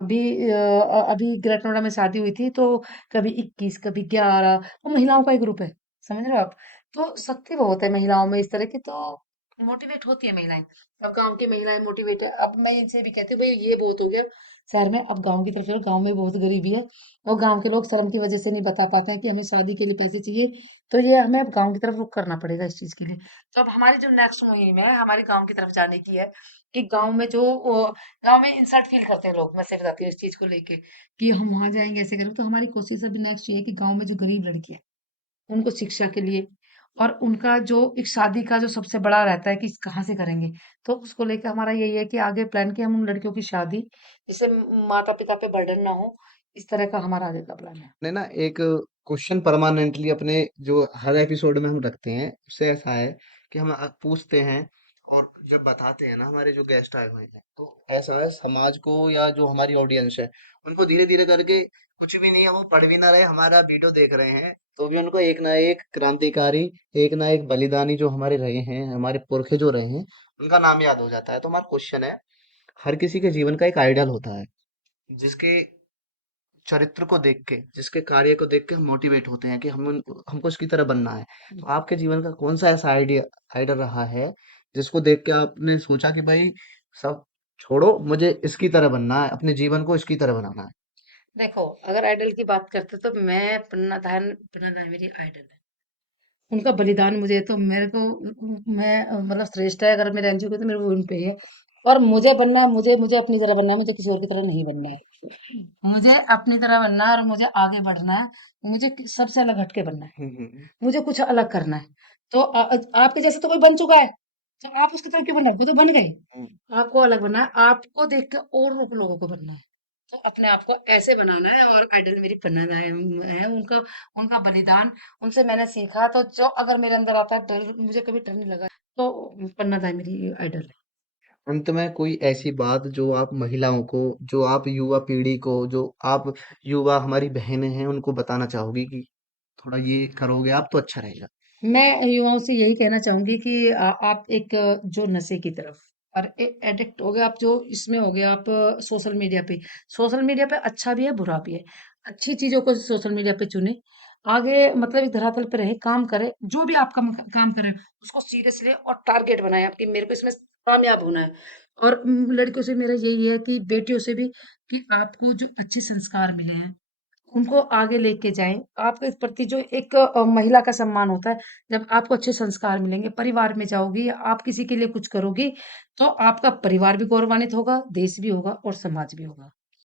अभी ग्रेट नोएडा में शादी हुई थी, तो कभी 21, कभी 11, वो महिलाओं का ही ग्रुप है। समझ रहे हो आप? तो शक्ति बहुत है महिलाओं में इस तरह की, तो मोटिवेट होती है महिलाएं। अब गांव की महिलाएं मोटिवेट है, अब मैं इनसे भी कहती हूँ भाई ये बहुत हो गया शहर में, अब गांव की तरफ चलो, गांव में बहुत गरीबी है, और गांव के लोग शर्म की वजह से नहीं बता पाते हैं कि हमें शादी के लिए पैसे चाहिए, तो ये हमें अब गांव की तरफ रुख करना पड़ेगा इस चीज के लिए। तो अब हमारी जो नेक्स्ट मुहिम है हमारे गांव की तरफ जाने की है, कि गांव में इंसल्ट फील करते हैं लोग, मैं से बताती हूँ इस चीज को लेके, कि हम वहां जाएंगे ऐसे करेंगे, तो हमारी कोशिश अभी नेक्स्ट ये है कि गांव में जो गरीब लड़की है उनको शिक्षा के लिए, और उनका जो एक शादी का जो सबसे बड़ा रहता है कि कहाँ से करेंगे, तो उसको लेकर हमारा यही है कि आगे प्लान कि हम उन लड़कियों की शादी, जिससे माता पिता पे बर्डन ना हो, इस तरह का हमारा आगे का प्लान है। ने ना एक क्वेश्चन परमानेंटली अपने जो हर एपिसोड में हम रखते हैं उससे ऐसा है कि हम पूछते हैं और जब बताते हैं ना हमारे जो गेस्ट आए हुए हैं तो ऐसा है समाज को या जो हमारी ऑडियंस है उनको धीरे धीरे करके कुछ भी नहीं है वो पढ़ भी ना रहे हमारा वीडियो देख रहे हैं तो भी उनको एक ना एक क्रांतिकारी एक ना एक बलिदानी जो हमारे रहे हैं हमारे पुरखे जो रहे हैं उनका नाम याद हो जाता है तो हमारा क्वेश्चन है हर किसी के जीवन का एक आइडियल होता है जिसके चरित्र को देख के, जिसके कार्य को देख के हम मोटिवेट होते हैं कि हमको इसकी तरह बनना है। तो आपके जीवन का कौन सा ऐसा आइडल रहा है जिसको देख के आपने सोचा कि भाई सब छोड़ो मुझे इसकी तरह बनना है, अपने जीवन को इसकी तरह बनाना है। देखो, अगर आइडल की बात करते तो मैं पन्ना धान मेरी आइडल है। उनका बलिदान मुझे तो मेरे को मैं मतलब श्रेष्ठ है, अगर मेरे एनजीओ के तो मेरे वो उन पे ही है। और मुझे बनना है, मुझे अपनी तरह बनना है, मुझे किसी और की तरह नहीं बनना है। मुझे अपनी तरह बनना है और मुझे आगे बढ़ना है, मुझे सबसे अलग हटके बनना है, हम्म, हम्म, मुझे कुछ अलग करना है। तो आपके जैसे तो कोई बन चुका है, तो आप उसकी तरह क्यों बन रहे हो? वो तो बन गए। हम्म। आपको अलग बनना है, आपको देख के और लोगों को बनना है। तो अपने आप को ऐसे बनाना है, और आइडल मेरी पन्ना है उनका, उनका बलिदान, उनसे मैंने सीखा, तो जो अगर मेरे अंदर आता है डर, मुझे कभी डर नहीं लगा, तो पन्ना मेरी आइडल है। अंत में कोई ऐसी बात जो आप महिलाओं को, जो आप युवा पीढ़ी को, जो आप युवा हमारी बहनें हैं उनको बताना चाहोगी कि थोड़ा ये करोगे आप तो अच्छा रहेगा। मैं युवाओं से यही कहना चाहूंगी कि आप एक जो नशे की तरफ और एडिक्ट हो गए, आप जो इसमें हो गए, आप सोशल मीडिया पे अच्छा भी है बुरा भी है। अच्छी चीजों को सोशल मीडिया पे चुने, आगे मतलब एक धरातल पे रहे, काम करे, जो भी आपका काम करे उसको सीरियसली और टारगेट बनाए आपकी, मेरे को इसमें कामयाब होना है। और लड़कियों से मेरा यही है कि बेटियों से भी, कि आपको जो अच्छे संस्कार मिले हैं उनको आगे लेके जाएं। आपके प्रति जो एक महिला का सम्मान होता है, जब आपको अच्छे संस्कार मिलेंगे, परिवार में जाओगी, आप किसी के लिए कुछ करोगी, तो आपका परिवार भी गौरवान्वित होगा, देश भी होगा और समाज भी होगा।